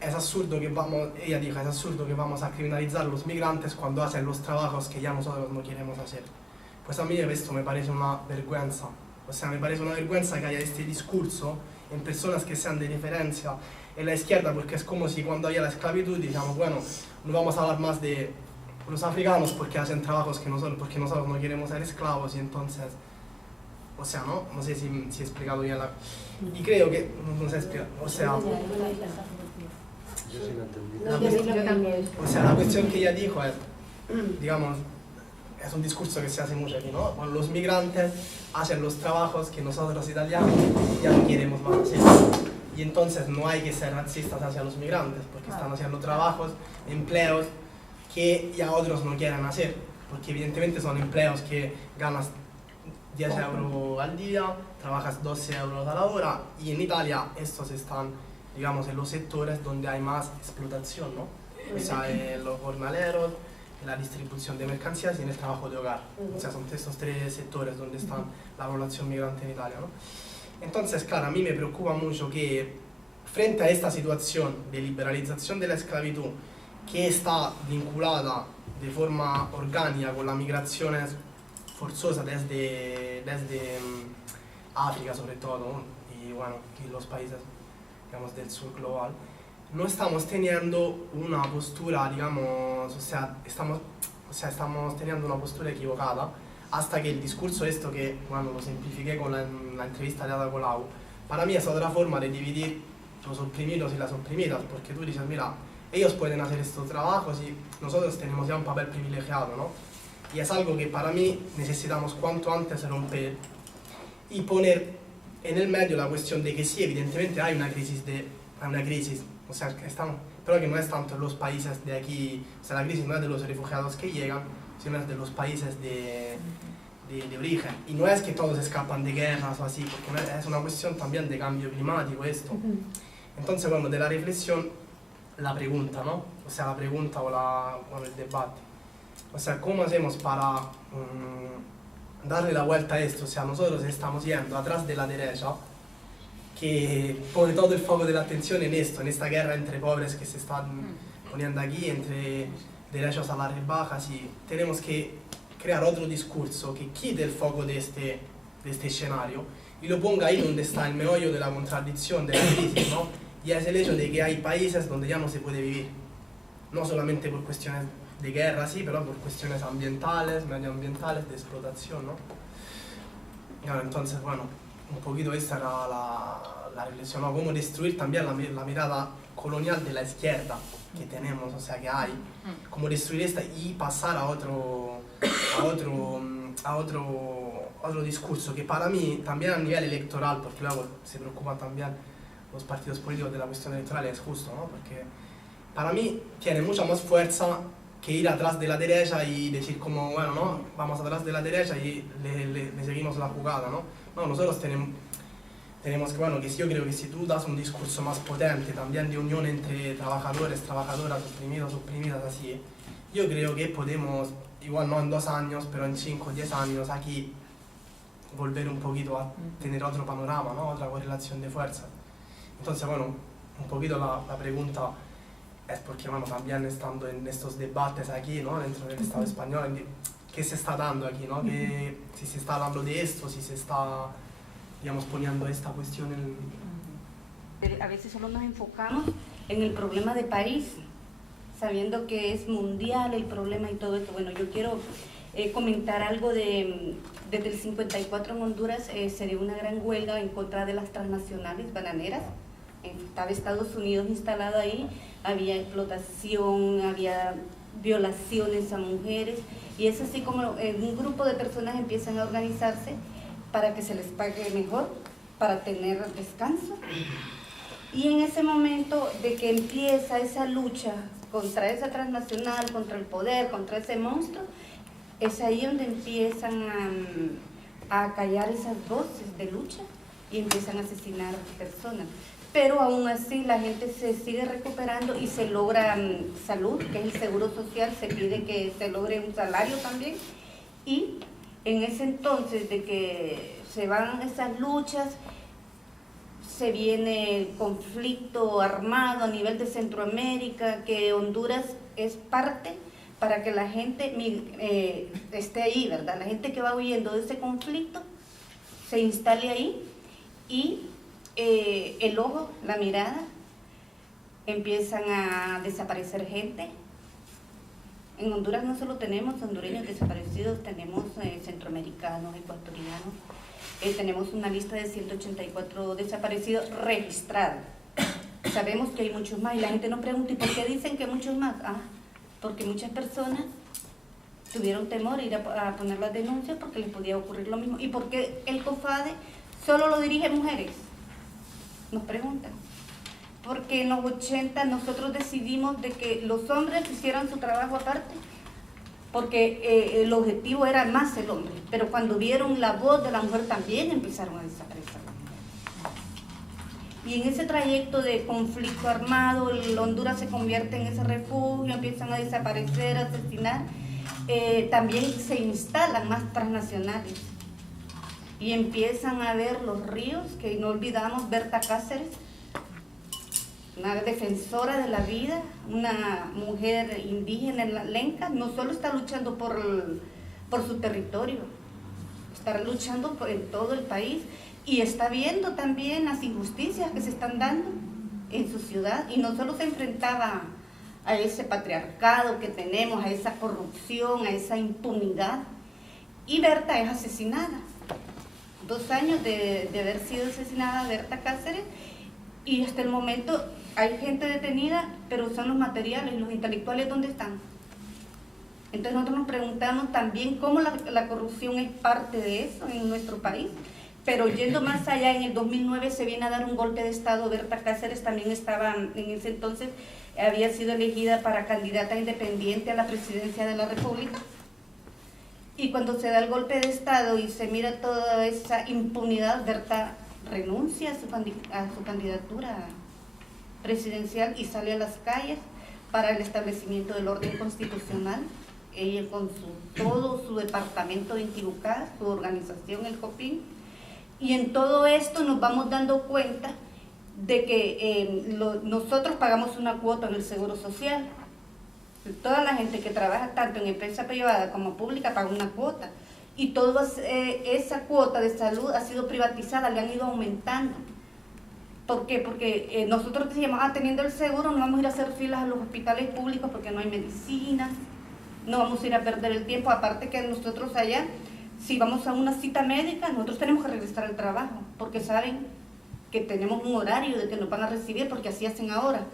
es absurdo que vamos a criminalizar a los migrantes cuando hacen los trabajos que ya nosotros no queremos hacer. Pues a mí esto me parece una vergüenza. O sea, me parece una vergüenza que haya este discurso en personas que sean de referencia en la izquierda, porque es como si cuando haya la esclavitud digamos, bueno, no vamos a hablar más de los africanos porque hacen trabajos porque nosotros no queremos ser esclavos y entonces... O sea, no sé si he explicado bien y creo que no se explica. O sea... O sea, la cuestión que ella dijo es, digamos, es un discurso que se hace mucho aquí, ¿no? Bueno, los migrantes hacen los trabajos que nosotros italianos ya no queremos más hacer. Y entonces no hay que ser racistas hacia los migrantes, porque están haciendo trabajos, empleos que ya otros no quieren hacer, porque evidentemente son empleos que ganas 10 euros al día, trabajas 12 euros a la hora, y en Italia estos están, digamos, en los sectores donde hay más explotación, ¿no? O sea, en los jornaleros, en la distribución de mercancías y en el trabajo de hogar. O sea, son estos tres sectores donde está la población migrante en Italia, ¿no? Entonces, claro, a mí me preocupa mucho que frente a esta situación de liberalización de la esclavitud, que está vinculada de forma orgánica con la migración forzosa desde África sobre todo, y bueno, y los países, digamos, del sur global, no estamos teniendo una postura, digamos, o sea, estamos teniendo una postura equivocada, hasta que el discurso que, bueno, lo simplifiqué con la entrevista de Ada Colau, para mí es otra forma de dividir los oprimidos y las oprimidas, porque tú dices, mira, ellos pueden hacer estos trabajos y nosotros tenemos ya un papel privilegiado, ¿no? Y es algo que para mí necesitamos cuanto antes romper y poner en el medio la cuestión de que sí, evidentemente hay una crisis, o sea, pero que no es tanto en los países de aquí, o sea, la crisis no es de los refugiados que llegan, sino es de los países de origen. Y no es que todos escapan de guerras o así, porque es una cuestión también de cambio climático esto. Entonces, bueno, de la reflexión, la pregunta, ¿no? O sea, la pregunta o el debate. O sea, ¿cómo hacemos para darle la vuelta a esto? O sea, nosotros estamos yendo atrás de la derecha, que pone todo el foco de la atención en esto, en esta guerra entre pobres que se están poniendo aquí, entre derechos a las bajas, y tenemos que crear otro discurso que quite el foco de este escenario y lo ponga ahí donde está el meollo de la contradicción, de la crisis, ¿no? Y es el hecho de que hay países donde ya no se puede vivir, no solamente por cuestiones de guerra, sí, pero por cuestiones ambientales, medioambientales, de explotación, ¿no? Entonces, bueno, un poquito esta era la reflexión, ¿no? Cómo destruir también la mirada colonial de la izquierda que tenemos, o sea, que hay, cómo destruir esta y pasar a otro discurso que para mí también a nivel electoral, porque luego se preocupa también los partidos políticos de la cuestión electoral es justo, ¿no? Porque para mí tiene mucha más fuerza que ir atrás de la derecha y decir como, bueno, no, vamos atrás de la derecha y le seguimos la jugada, ¿no? No, nosotros tenemos que, bueno, que yo creo que si tú das un discurso más potente también de unión entre trabajadores, trabajadoras, oprimidos, oprimidas, así, yo creo que podemos, igual no en 2 años, pero en 5 o 10 años aquí volver un poquito a tener otro panorama, ¿no? Otra correlación de fuerza. Entonces, bueno, un poquito la pregunta es porque, bueno, también estando en estos debates aquí, ¿no? Dentro del Estado español, ¿qué se está dando aquí, no? Que si se está hablando de esto, si se está, digamos, poniendo esta cuestión en... A veces solo nos enfocamos en el problema de país, sabiendo que es mundial el problema y todo esto. Bueno, yo quiero comentar algo desde el 54 en Honduras se dio una gran huelga en contra de las transnacionales bananeras. Estaba Estados Unidos instalado ahí, había explotación, había violaciones a mujeres, y es así como un grupo de personas empiezan a organizarse para que se les pague mejor, para tener descanso. Y en ese momento de que empieza esa lucha contra esa transnacional, contra el poder, contra ese monstruo, es ahí donde empiezan a callar esas voces de lucha y empiezan a asesinar personas. Pero aún así la gente se sigue recuperando y se logra salud, que es el seguro social, se pide que se logre un salario también. Y en ese entonces de que se van esas luchas, se viene el conflicto armado a nivel de Centroamérica, que Honduras es parte para que la gente esté ahí, ¿verdad? La gente que va huyendo de ese conflicto se instale ahí y el ojo, la mirada, empiezan a desaparecer gente. En Honduras no solo tenemos hondureños desaparecidos, tenemos centroamericanos, ecuatorianos, tenemos una lista de 184 desaparecidos registrados. Sabemos que hay muchos más y la gente nos pregunta, ¿y por qué dicen que muchos más? Porque muchas personas tuvieron temor de ir a poner las denuncias porque les podía ocurrir lo mismo. ¿Y por qué el COFADE solo lo dirigen mujeres? Nos preguntan. Porque en los 80 nosotros decidimos de que los hombres hicieran su trabajo aparte, porque el objetivo era más el hombre, pero cuando vieron la voz de la mujer también empezaron a desaparecer. Y en ese trayecto de conflicto armado, Honduras se convierte en ese refugio, empiezan a desaparecer, a asesinar, también se instalan más transnacionales y empiezan a ver los ríos, que no olvidamos Berta Cáceres, una defensora de la vida, una mujer indígena en la Lenca, no solo está luchando por su territorio, está luchando en todo el país y está viendo también las injusticias que se están dando en su ciudad, y no solo se enfrentaba a ese patriarcado que tenemos, a esa corrupción, a esa impunidad, y Berta es asesinada. 2 años de haber sido asesinada Berta Cáceres, y hasta el momento hay gente detenida, pero son los materiales, los intelectuales, ¿dónde están? Entonces nosotros nos preguntamos también cómo la corrupción es parte de eso en nuestro país. Pero yendo más allá, en el 2009 se viene a dar un golpe de Estado. Berta Cáceres también estaba, en ese entonces, había sido elegida para candidata independiente a la presidencia de la República. Y cuando se da el golpe de Estado y se mira toda esa impunidad, Berta renuncia a su candidatura presidencial y sale a las calles para el establecimiento del orden constitucional. Ella con todo su departamento de Intibucá, su organización, el COPIN. Y en todo esto nos vamos dando cuenta de que nosotros pagamos una cuota en el Seguro Social. Toda la gente que trabaja tanto en empresa privada como pública paga una cuota. Y toda esa cuota de salud ha sido privatizada, le han ido aumentando. ¿Por qué? Porque nosotros decíamos, teniendo el seguro no vamos a ir a hacer filas a los hospitales públicos porque no hay medicinas, no vamos a ir a perder el tiempo, aparte que nosotros allá, si vamos a una cita médica, nosotros tenemos que regresar al trabajo, porque saben que tenemos un horario de que nos van a recibir, porque así hacen ahora.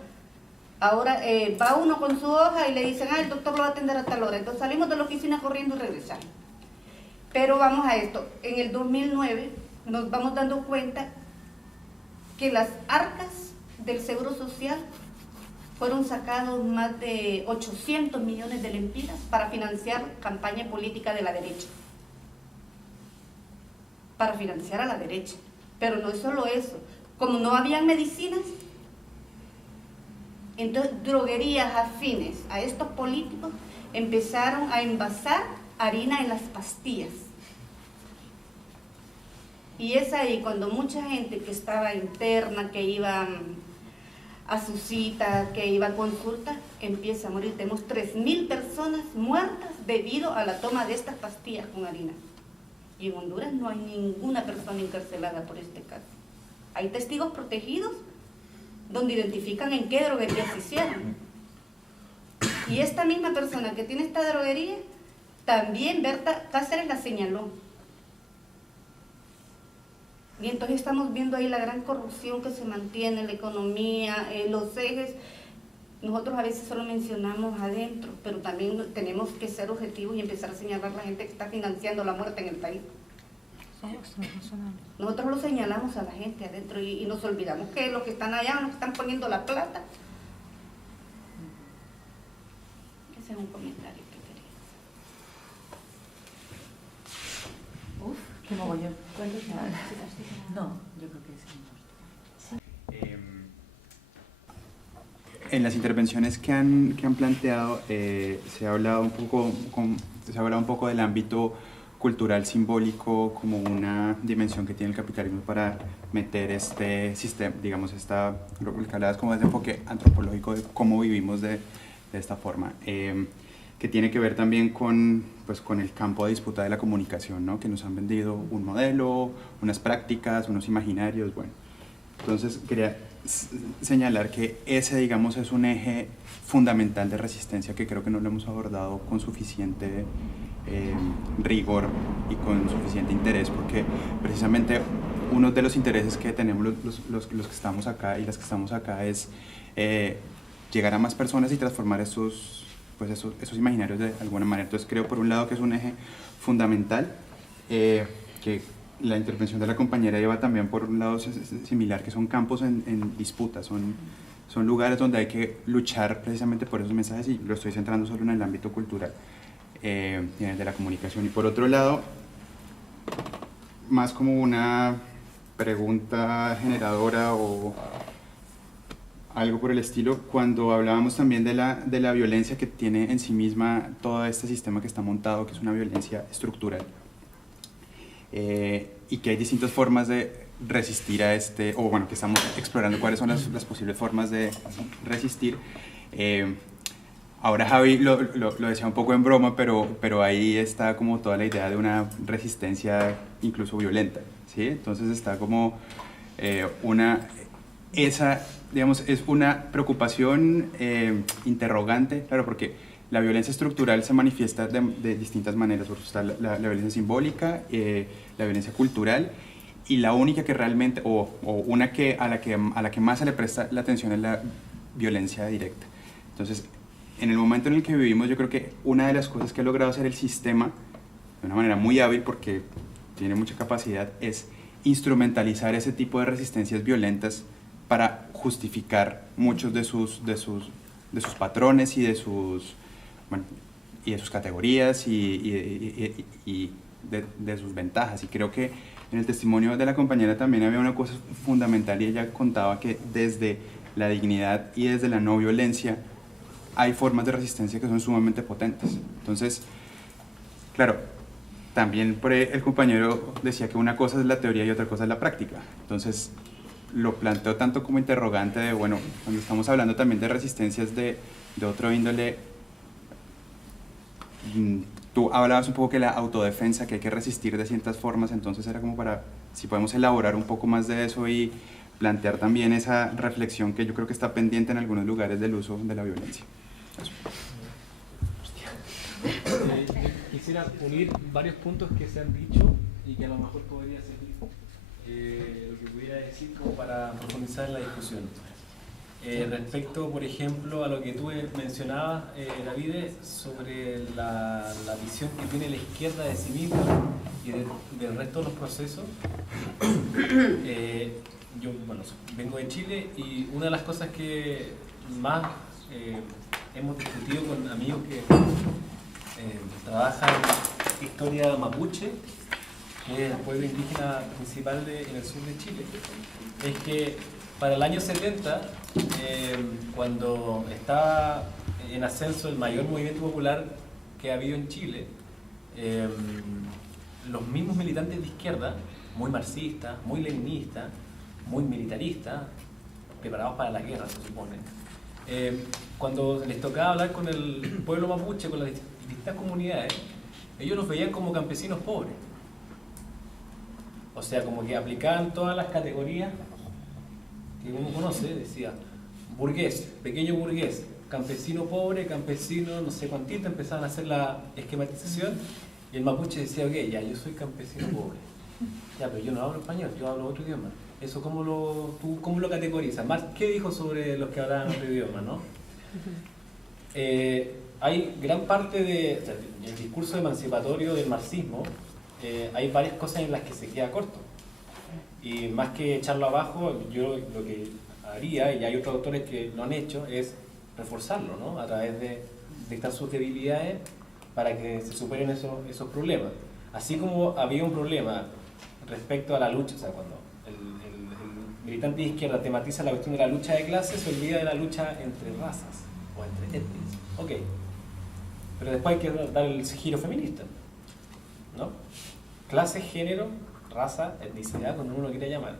Ahora va uno con su hoja y le dicen, el doctor lo va a atender a tal hora, entonces salimos de la oficina corriendo y regresamos. Pero vamos a esto, en el 2009 nos vamos dando cuenta que las arcas del Seguro Social fueron sacados más de 800 millones de lempiras para financiar campaña política de la derecha. Para financiar a la derecha. Pero no es solo eso. Como no habían medicinas, entonces droguerías afines a estos políticos empezaron a envasar harina en las pastillas. Y es ahí cuando mucha gente que estaba interna, que iba a su cita, que iba a consulta, empieza a morir. Tenemos 3.000 personas muertas debido a la toma de estas pastillas con harina. Y en Honduras no hay ninguna persona encarcelada por este caso. Hay testigos protegidos donde identifican en qué droguería se hicieron. Y esta misma persona que tiene esta droguería, también Berta Cáceres la señaló. Y entonces estamos viendo ahí la gran corrupción que se mantiene en la economía, los ejes. Nosotros a veces solo mencionamos adentro, pero también tenemos que ser objetivos y empezar a señalar a la gente que está financiando la muerte en el país. Nosotros lo señalamos a la gente adentro y nos olvidamos que los que están allá son los que están poniendo la plata. Ese es un comentario que quería. Uf, qué mogollón. No, yo creo que sí. En las intervenciones que han planteado se ha hablado un poco del ámbito cultural simbólico como una dimensión que tiene el capitalismo para meter este sistema, digamos, lo que hablabas como de enfoque antropológico de cómo vivimos de esta forma, que tiene que ver también con el campo de disputa de la comunicación, ¿no? Que nos han vendido un modelo, unas prácticas, unos imaginarios, bueno. Entonces quería señalar que ese, digamos, es un eje fundamental de resistencia que creo que no lo hemos abordado con suficiente rigor y con suficiente interés, porque precisamente uno de los intereses que tenemos los que estamos acá y las que estamos acá es llegar a más personas y transformar esos imaginarios de alguna manera. Entonces creo por un lado que es un eje fundamental, que la intervención de la compañera lleva también por un lado similar, que son campos en disputa, son lugares donde hay que luchar precisamente por esos mensajes, y lo estoy centrando solo en el ámbito cultural de la comunicación. Y por otro lado, más como una pregunta generadora o algo por el estilo, cuando hablábamos también de la violencia que tiene en sí misma todo este sistema que está montado, que es una violencia estructural, y que hay distintas formas de resistir a que estamos explorando cuáles son las posibles formas de resistir. Ahora Javi lo decía un poco en broma, pero ahí está como toda la idea de una resistencia incluso violenta, ¿sí? Entonces está como digamos, es una preocupación interrogante, claro, porque la violencia estructural se manifiesta de distintas maneras. Está la violencia simbólica, la violencia cultural, y la única que realmente, o una a la que más se le presta la atención es la violencia directa. Entonces, en el momento en el que vivimos, yo creo que una de las cosas que ha logrado hacer el sistema, de una manera muy hábil, porque tiene mucha capacidad, es instrumentalizar ese tipo de resistencias violentas para justificar muchos de sus patrones y de sus categorías y de sus ventajas. Y creo que en el testimonio de la compañera también había una cosa fundamental, y ella contaba que desde la dignidad y desde la no violencia hay formas de resistencia que son sumamente potentes. Entonces, claro, también por ahí el compañero decía que una cosa es la teoría y otra cosa es la práctica. Entonces, lo planteo tanto como interrogante de, bueno, cuando estamos hablando también de resistencias de otro índole, tú hablabas un poco que la autodefensa, que hay que resistir de ciertas formas, entonces era como para, si podemos elaborar un poco más de eso y plantear también esa reflexión que yo creo que está pendiente en algunos lugares del uso de la violencia. Eso. Quisiera unir varios puntos que se han dicho y que a lo mejor podría ser lo que pudiera decir como para profundizar en la discusión. Respecto, por ejemplo, a lo que tú mencionabas, David, sobre la visión que tiene la izquierda de sí misma y del resto de los procesos, yo bueno, vengo de Chile y una de las cosas que más hemos discutido con amigos que trabajan historia mapuche, que es el pueblo indígena principal en el sur de Chile, es que para el año 70, cuando estaba en ascenso el mayor movimiento popular que ha habido en Chile, los mismos militantes de izquierda, muy marxistas, muy leninistas, muy militaristas, preparados para la guerra, se supone, cuando les tocaba hablar con el pueblo mapuche, con las distintas comunidades, ellos los veían como campesinos pobres. O sea, como que aplicaban todas las categorías que uno conoce, decía burgués, pequeño burgués, campesino pobre, campesino no sé cuántito, empezaban a hacer la esquematización y el mapuche decía, ok, ya, yo soy campesino pobre, ya, pero yo no hablo español, yo hablo otro idioma. ¿Eso cómo lo categorizas? Marx, ¿qué dijo sobre los que hablaban otro idioma, no? Hay gran parte del discurso emancipatorio del marxismo, hay varias cosas en las que se queda corto. Y más que echarlo abajo, yo lo que haría, y hay otros autores que lo han hecho, es reforzarlo, ¿no? A través de dictar sus debilidades para que se superen esos problemas. Así como había un problema respecto a la lucha, o sea, cuando el militante de izquierda tematiza la cuestión de la lucha de clases, se olvida de la lucha entre razas o entre etnias. Ok, pero después hay que dar el giro feminista, ¿no? Clase, género, raza, etnicidad, como uno quiera llamar.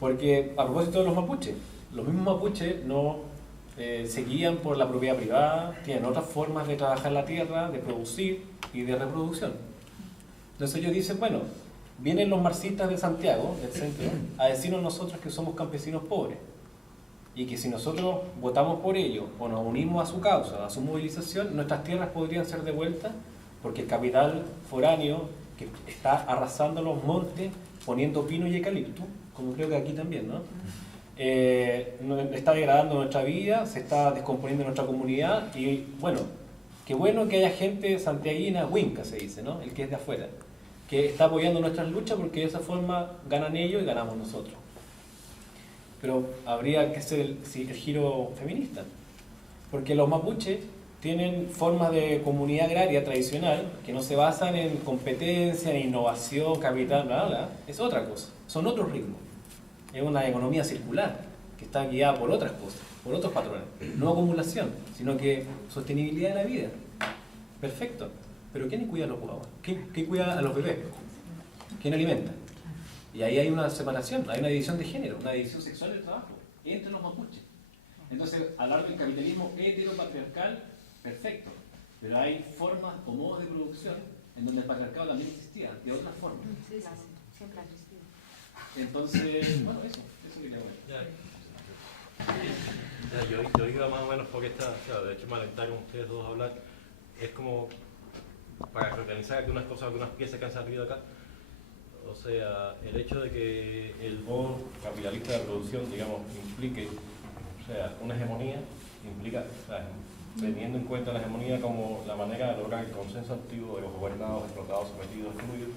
Porque a propósito de los mapuches, los mismos mapuches no se guían por la propiedad privada, tienen otras formas de trabajar la tierra, de producir y de reproducción. Entonces ellos dicen, bueno, vienen los marxistas de Santiago, del centro, a decirnos nosotros que somos campesinos pobres y que si nosotros votamos por ellos o nos unimos a su causa, a su movilización, nuestras tierras podrían ser devueltas porque el capital foráneo que está arrasando los montes, poniendo pino y eucalipto, como creo que aquí también, ¿no? Está degradando nuestra vida, se está descomponiendo nuestra comunidad y bueno que haya gente santiaguina, huinca se dice, ¿no? El que es de afuera, que está apoyando nuestras luchas porque de esa forma ganan ellos y ganamos nosotros. Pero habría que hacer el giro feminista, porque los mapuches tienen formas de comunidad agraria tradicional que no se basan en competencia, en innovación, capital, bla, bla, es otra cosa, son otros ritmos. Es una economía circular que está guiada por otras cosas, por otros patrones. No acumulación, sino que sostenibilidad de la vida. Perfecto. Pero ¿quién cuida a los guaguas? ¿Quién cuida a los bebés? ¿Quién alimenta? Y ahí hay una separación, hay una división de género, una división sexual del trabajo entre los mapuches. Entonces, hablar del capitalismo heteropatriarcal, perfecto. Pero hay formas o modos de producción en donde el patriarcado también existía, de otras formas. Sí, siempre ha existido. Entonces, bueno, eso quería ver. Yo iba más o menos por esta, o sea, de hecho me alentaron ustedes dos a hablar, es como para reorganizar algunas cosas, algunas piezas que han salido acá. O sea, el hecho de que el modo capitalista de producción, digamos, implique, o sea, una hegemonía, implica, o sea, teniendo en cuenta la hegemonía como la manera de lograr el consenso activo de los gobernados, explotados, sometidos, excluidos.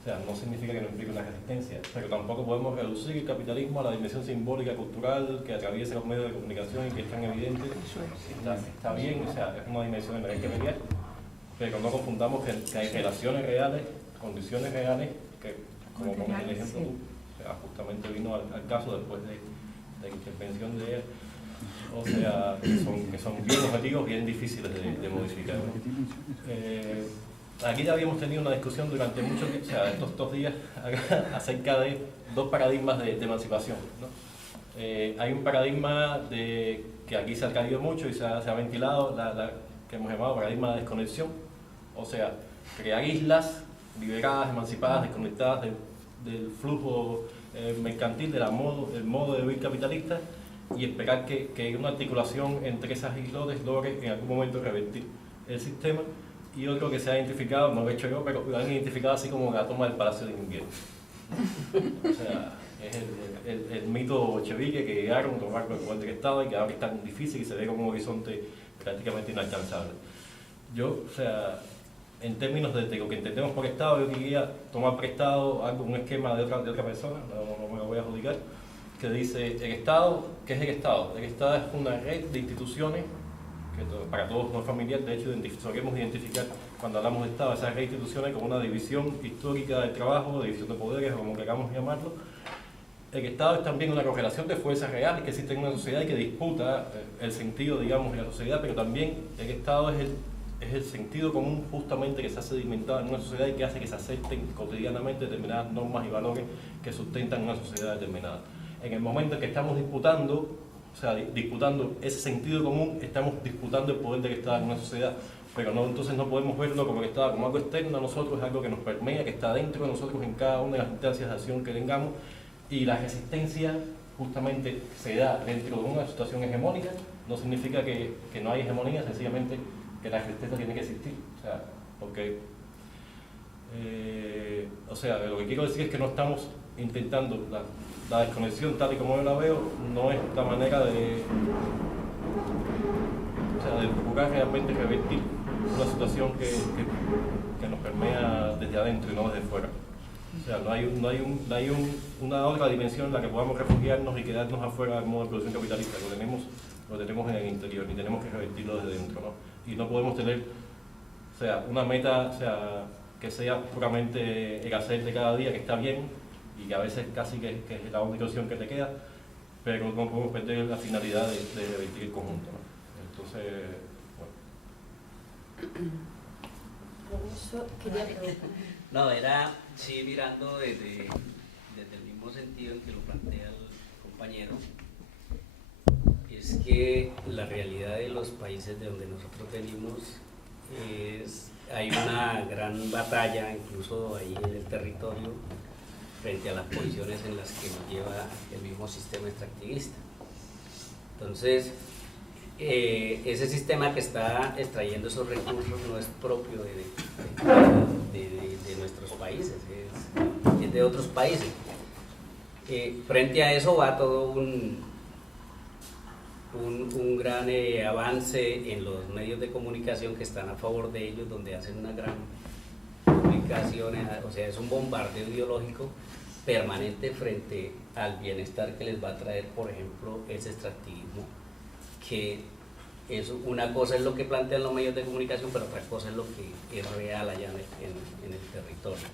O sea, no significa que no implique una resistencia, pero tampoco podemos reducir el capitalismo a la dimensión simbólica, cultural, que atraviesa los medios de comunicación y que es tan evidente. Está bien, o sea, es una dimensión en la que hay que mediar, pero no confundamos que hay relaciones reales, condiciones reales, que como pones el ejemplo tú, o sea, justamente vino al caso después de la intervención de él, o sea, que son bien objetivos, bien difíciles de modificar. Aquí ya habíamos tenido una discusión durante muchos estos días acerca de dos paradigmas de emancipación, ¿no? Hay un paradigma que aquí se ha caído mucho y se ha ventilado, que hemos llamado paradigma de desconexión, o sea, crear islas liberadas, emancipadas, desconectadas del flujo mercantil, del modo de vivir capitalista, y esperar que una articulación entre esas islotes logre en algún momento revertir el sistema. Y otro que se ha identificado, no lo he hecho yo, pero lo han identificado así como la toma del Palacio de Invierno. O sea, es el mito bolchevique que llegaron a tomar el poder del Estado y que ahora es tan difícil y se ve como un horizonte prácticamente inalcanzable. Yo, o sea, en términos de lo que entendemos por Estado, yo diría tomar prestado algo, un esquema de otra persona, no me lo voy a adjudicar, que dice el Estado. ¿Qué es el Estado? El Estado es una red de instituciones que para todos no es familiar. De hecho solemos identificar cuando hablamos de Estado esa red de instituciones como una división histórica del trabajo, división de poderes o como queramos llamarlo. El Estado es también una correlación de fuerzas reales que existen en una sociedad y que disputa el sentido, digamos, de la sociedad, pero también el Estado es el sentido común justamente que se ha sedimentado en una sociedad y que hace que se acepten cotidianamente determinadas normas y valores que sustentan una sociedad determinada. En el momento en que estamos disputando ese sentido común, estamos disputando el poder del Estado en una sociedad, pero no, entonces no podemos verlo como el Estado como algo externo a nosotros, es algo que nos permea, que está dentro de nosotros en cada una de las instancias de acción que tengamos, y la resistencia justamente se da dentro de una situación hegemónica. No significa que no hay hegemonía, sencillamente que la resistencia tiene que existir, porque lo que quiero decir es que no estamos intentando, la desconexión tal y como yo la veo, no es la manera de procurar realmente revertir una situación que nos permea desde adentro y no desde fuera. No hay una otra dimensión en la que podamos refugiarnos y quedarnos afuera del modo de producción capitalista. Lo tenemos en el interior y tenemos que revertirlo desde dentro, ¿no? Y no podemos tener una meta que sea puramente el hacer de cada día, que está bien y que a veces casi que es la única opción que te queda, pero no podemos perder la finalidad de revertir el conjunto, ¿no? Entonces, No, era sí mirando desde el mismo sentido en que lo plantea el compañero, es que la realidad de los países de donde nosotros venimos hay una gran batalla, incluso ahí en el territorio, frente a las posiciones en las que nos lleva el mismo sistema extractivista. Entonces, ese sistema que está extrayendo esos recursos no es propio de nuestros países, es de otros países. Frente a eso va todo un gran avance en los medios de comunicación que están a favor de ellos, donde hacen una gran publicación, o sea, es un bombardeo ideológico permanente frente al bienestar que les va a traer, por ejemplo, ese extractivismo, que una cosa es lo que plantean los medios de comunicación, pero otra cosa es lo que es real allá en el territorio.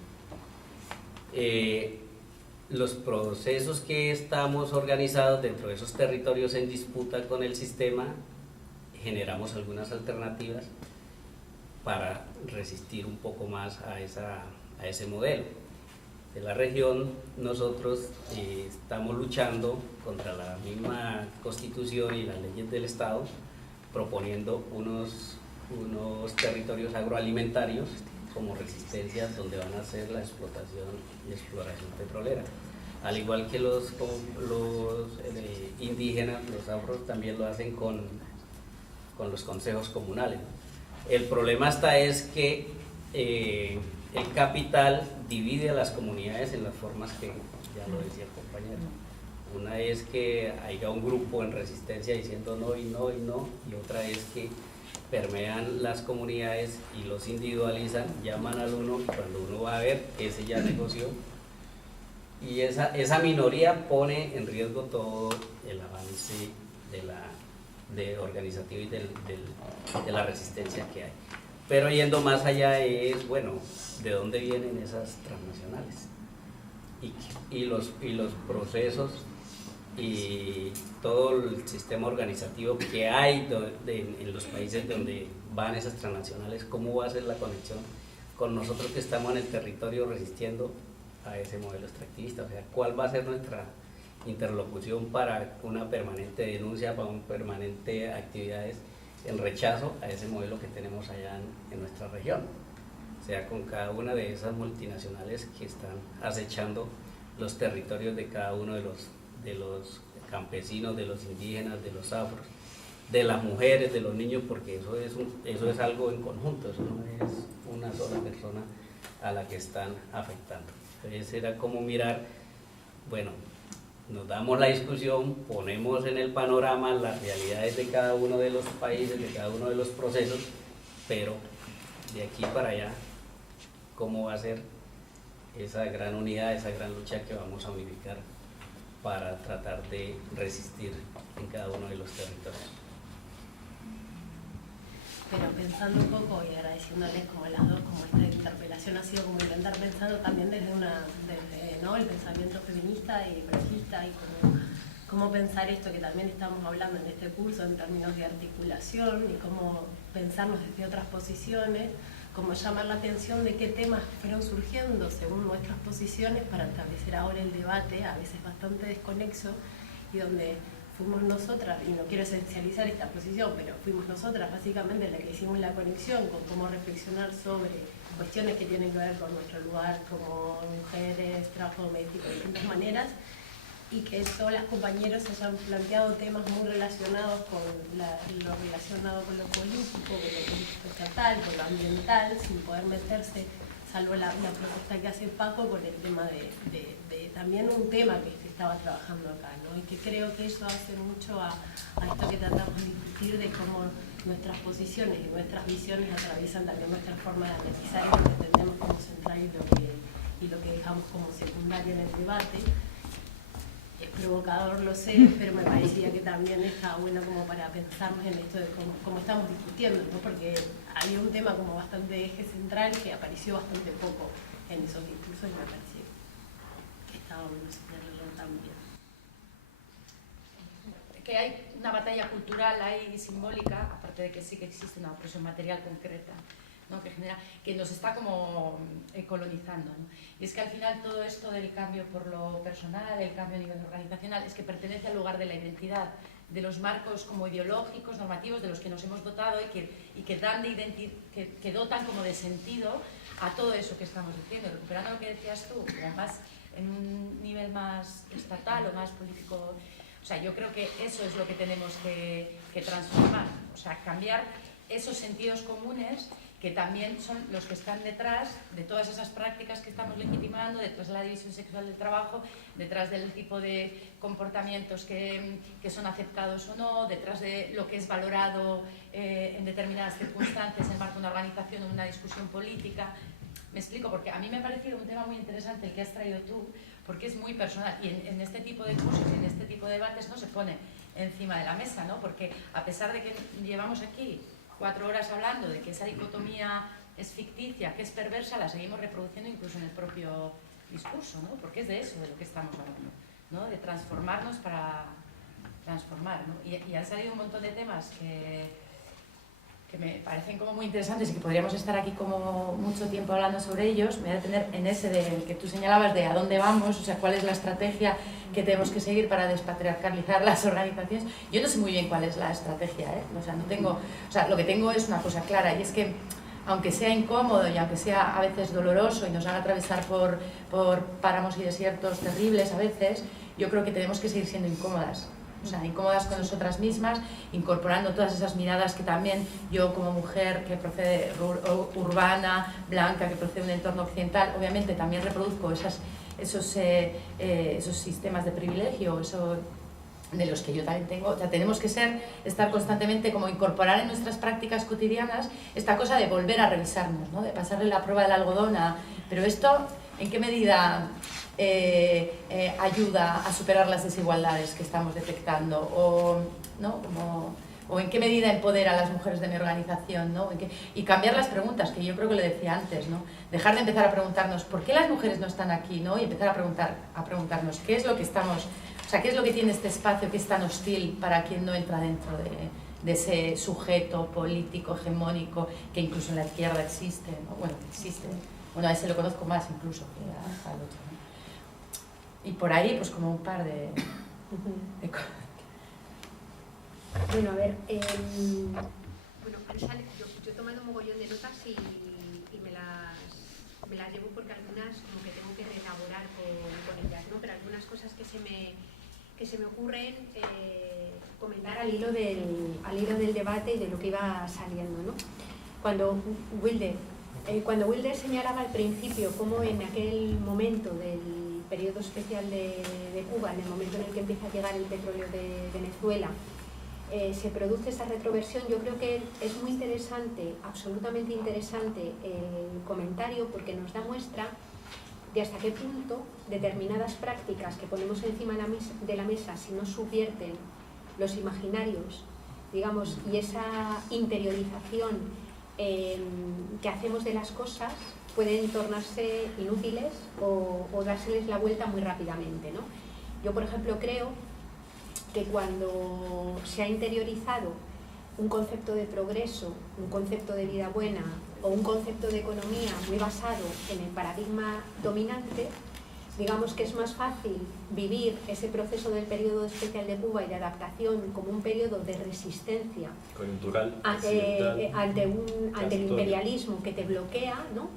Los procesos que estamos organizados dentro de esos territorios en disputa con el sistema, generamos algunas alternativas para resistir un poco más a ese modelo. De la región, nosotros estamos luchando contra la misma Constitución y las leyes del Estado, proponiendo unos territorios agroalimentarios como resistencias donde van a hacer la explotación y exploración petrolera. Al igual que los indígenas, los afros también lo hacen con los consejos comunales. El problema es que el capital divide a las comunidades en las formas que ya lo decía el compañero. Una es que haya un grupo en resistencia diciendo no y no y no, y otra es que permean las comunidades y los individualizan, llaman al uno y cuando uno va a ver, ese ya negoció. Y esa minoría pone en riesgo todo el avance organizativo y de la resistencia que hay. Pero yendo más allá es, bueno, ¿de dónde vienen esas transnacionales? Y los procesos y todo el sistema organizativo que hay en los países donde van esas transnacionales, ¿cómo va a ser la conexión con nosotros que estamos en el territorio resistiendo a ese modelo extractivista? O sea, ¿cuál va a ser nuestra interlocución para una permanente denuncia, para un permanente actividades en rechazo a ese modelo que tenemos allá en nuestra región? O sea, con cada una de esas multinacionales que están acechando los territorios de cada uno de los campesinos, de los indígenas, de los afros, de las mujeres, de los niños, porque eso es algo en conjunto, eso no es una sola persona a la que están afectando. Entonces era como mirar, bueno, nos damos la discusión, ponemos en el panorama las realidades de cada uno de los países, de cada uno de los procesos, pero de aquí para allá, cómo va a ser esa gran unidad, esa gran lucha que vamos a unificar para tratar de resistir en cada uno de los territorios. Pero pensando un poco y agradeciéndoles como las dos, como esta interpelación ha sido como intentar pensarlo también desde ¿no? el pensamiento feminista y progresista y cómo pensar esto que también estamos hablando en este curso en términos de articulación y cómo pensarnos desde otras posiciones, cómo llamar la atención de qué temas fueron surgiendo según nuestras posiciones para establecer ahora el debate, a veces bastante desconexo, y donde fuimos nosotras, y no quiero esencializar esta posición, pero fuimos nosotras básicamente las que hicimos la conexión con cómo reflexionar sobre cuestiones que tienen que ver con nuestro lugar como mujeres, trabajo doméstico, de distintas maneras, y que todas las compañeros hayan planteado temas muy relacionados con lo relacionado con lo político, con lo político estatal, con lo ambiental, sin poder meterse, salvo la propuesta que hace Paco con el tema de también un tema que estaba trabajando acá, ¿no? Y que creo que eso hace mucho a esto que tratamos de discutir, de cómo nuestras posiciones y nuestras visiones atraviesan también nuestra forma de analizar y lo que entendemos como central y lo que dejamos como secundario en el debate. Es provocador, lo sé, pero me parecía que también está bueno como para pensarnos en esto de cómo estamos discutiendo, ¿no? Porque había un tema como bastante eje central que apareció bastante poco en esos discursos y me pareció que estaba bueno señalarlo también. Que hay una batalla cultural ahí simbólica, aparte de que sí que existe una opresión material concreta, ¿no? que nos está como colonizando, ¿no? Y es que al final todo esto del cambio por lo personal, el cambio a nivel organizacional, es que pertenece al lugar de la identidad, de los marcos como ideológicos, normativos, de los que nos hemos dotado y que dan que dotan como de sentido a todo eso que estamos diciendo, recuperando lo que decías tú, pero además en un nivel más estatal o más político. O sea, yo creo que eso es lo que tenemos que transformar, o sea, cambiar esos sentidos comunes que también son los que están detrás de todas esas prácticas que estamos legitimando, detrás de la división sexual del trabajo, detrás del tipo de comportamientos que son aceptados o no, detrás de lo que es valorado en determinadas circunstancias en el marco de una organización o una discusión política. Me explico, porque a mí me ha parecido un tema muy interesante el que has traído tú, porque es muy personal y en este tipo de cursos y en este tipo de debates no se pone encima de la mesa, ¿no? Porque a pesar de que llevamos aquí 4 horas hablando de que esa dicotomía es ficticia, que es perversa, la seguimos reproduciendo incluso en el propio discurso, ¿no? Porque es de eso de lo que estamos hablando, ¿no? De transformarnos para transformar, ¿no? Y han salido un montón de temas que me parecen como muy interesantes y que podríamos estar aquí como mucho tiempo hablando sobre ellos. Me voy a detener en ese del que tú señalabas de a dónde vamos, o sea, cuál es la estrategia que tenemos que seguir para despatriarcalizar las organizaciones. Yo no sé muy bien cuál es la estrategia, ¿eh? O sea, no tengo, o sea, lo que tengo es una cosa clara, y es que aunque sea incómodo y aunque sea a veces doloroso y nos haga atravesar por páramos y desiertos terribles a veces, yo creo que tenemos que seguir siendo incómodas. O sea, incómodas con nosotras mismas, incorporando todas esas miradas que también yo como mujer que procede urbana, blanca, que procede de un entorno occidental, obviamente también reproduzco esos sistemas de privilegio, de los que yo también tengo. O sea, tenemos que estar constantemente como incorporar en nuestras prácticas cotidianas esta cosa de volver a revisarnos, ¿no? De pasarle la prueba del algodón pero esto, ¿en qué medida ayuda a superar las desigualdades que estamos detectando? O en qué medida empodera a las mujeres de mi organización, ¿no? Y cambiar las preguntas, que yo creo que lo decía antes, ¿no? Dejar de empezar a preguntarnos ¿por qué las mujeres no están aquí?, ¿no? Y empezar a preguntarnos qué es lo que estamos, o sea, qué es lo que tiene este espacio que es tan hostil para quien no entra dentro de ese sujeto político hegemónico que incluso en la izquierda existe, ¿no? Bueno, existe. Bueno, a ese lo conozco más incluso que al otro, ¿no? Y por ahí, pues como un par de cosas. Bueno, a ver, yo he tomado un mogollón de notas y me las llevo porque algunas como que tengo que reelaborar con ellas, ¿no? Pero algunas cosas que se me ocurren comentar al hilo del debate y de lo que iba saliendo, ¿no? Cuando Wilder señalaba al principio cómo en aquel momento del periodo especial de Cuba, en el momento en el que empieza a llegar el petróleo de Venezuela, se produce esa retroversión. Yo creo que es muy interesante, absolutamente interesante el comentario, porque nos da muestra de hasta qué punto determinadas prácticas que ponemos encima de la mesa, si no subvierten los imaginarios, digamos, y esa interiorización que hacemos de las cosas, pueden tornarse inútiles o dárseles la vuelta muy rápidamente, ¿no? Yo, por ejemplo, creo que cuando se ha interiorizado un concepto de progreso, un concepto de vida buena o un concepto de economía muy basado en el paradigma dominante, digamos que es más fácil vivir ese proceso del periodo especial de Cuba y de adaptación como un periodo de resistencia coyuntural ante el imperialismo que te bloquea, ¿no?,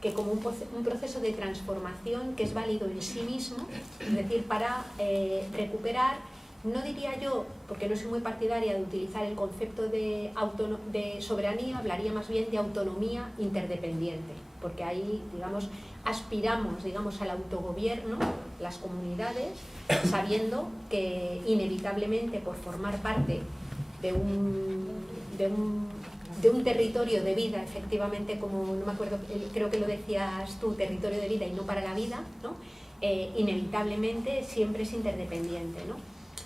que como un proceso de transformación que es válido en sí mismo, es decir, para recuperar, no diría yo, porque no soy muy partidaria de utilizar el concepto de soberanía, hablaría más bien de autonomía interdependiente, porque ahí, digamos, aspiramos, digamos, al autogobierno, las comunidades, sabiendo que inevitablemente por formar parte de un territorio de vida, efectivamente, como no me acuerdo, creo que lo decías tú, territorio de vida y no para la vida, ¿no?, inevitablemente siempre es interdependiente, ¿no?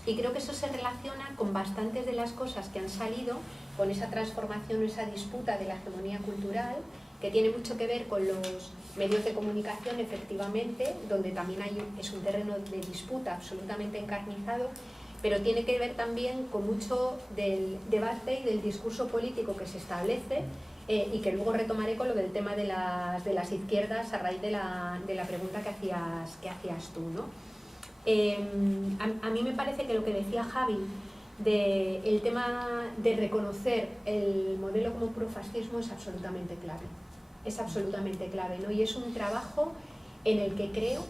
Y creo que eso se relaciona con bastantes de las cosas que han salido con esa transformación, esa disputa de la hegemonía cultural, que tiene mucho que ver con los medios de comunicación, efectivamente, donde también es un terreno de disputa absolutamente encarnizado, pero tiene que ver también con mucho del debate y del discurso político que se establece, y que luego retomaré con lo del tema de las izquierdas a raíz de la pregunta que hacías tú, ¿no? A mí me parece que lo que decía Javi el tema de reconocer el modelo como profascismo es absolutamente clave, ¿no? Y es un trabajo en el que creo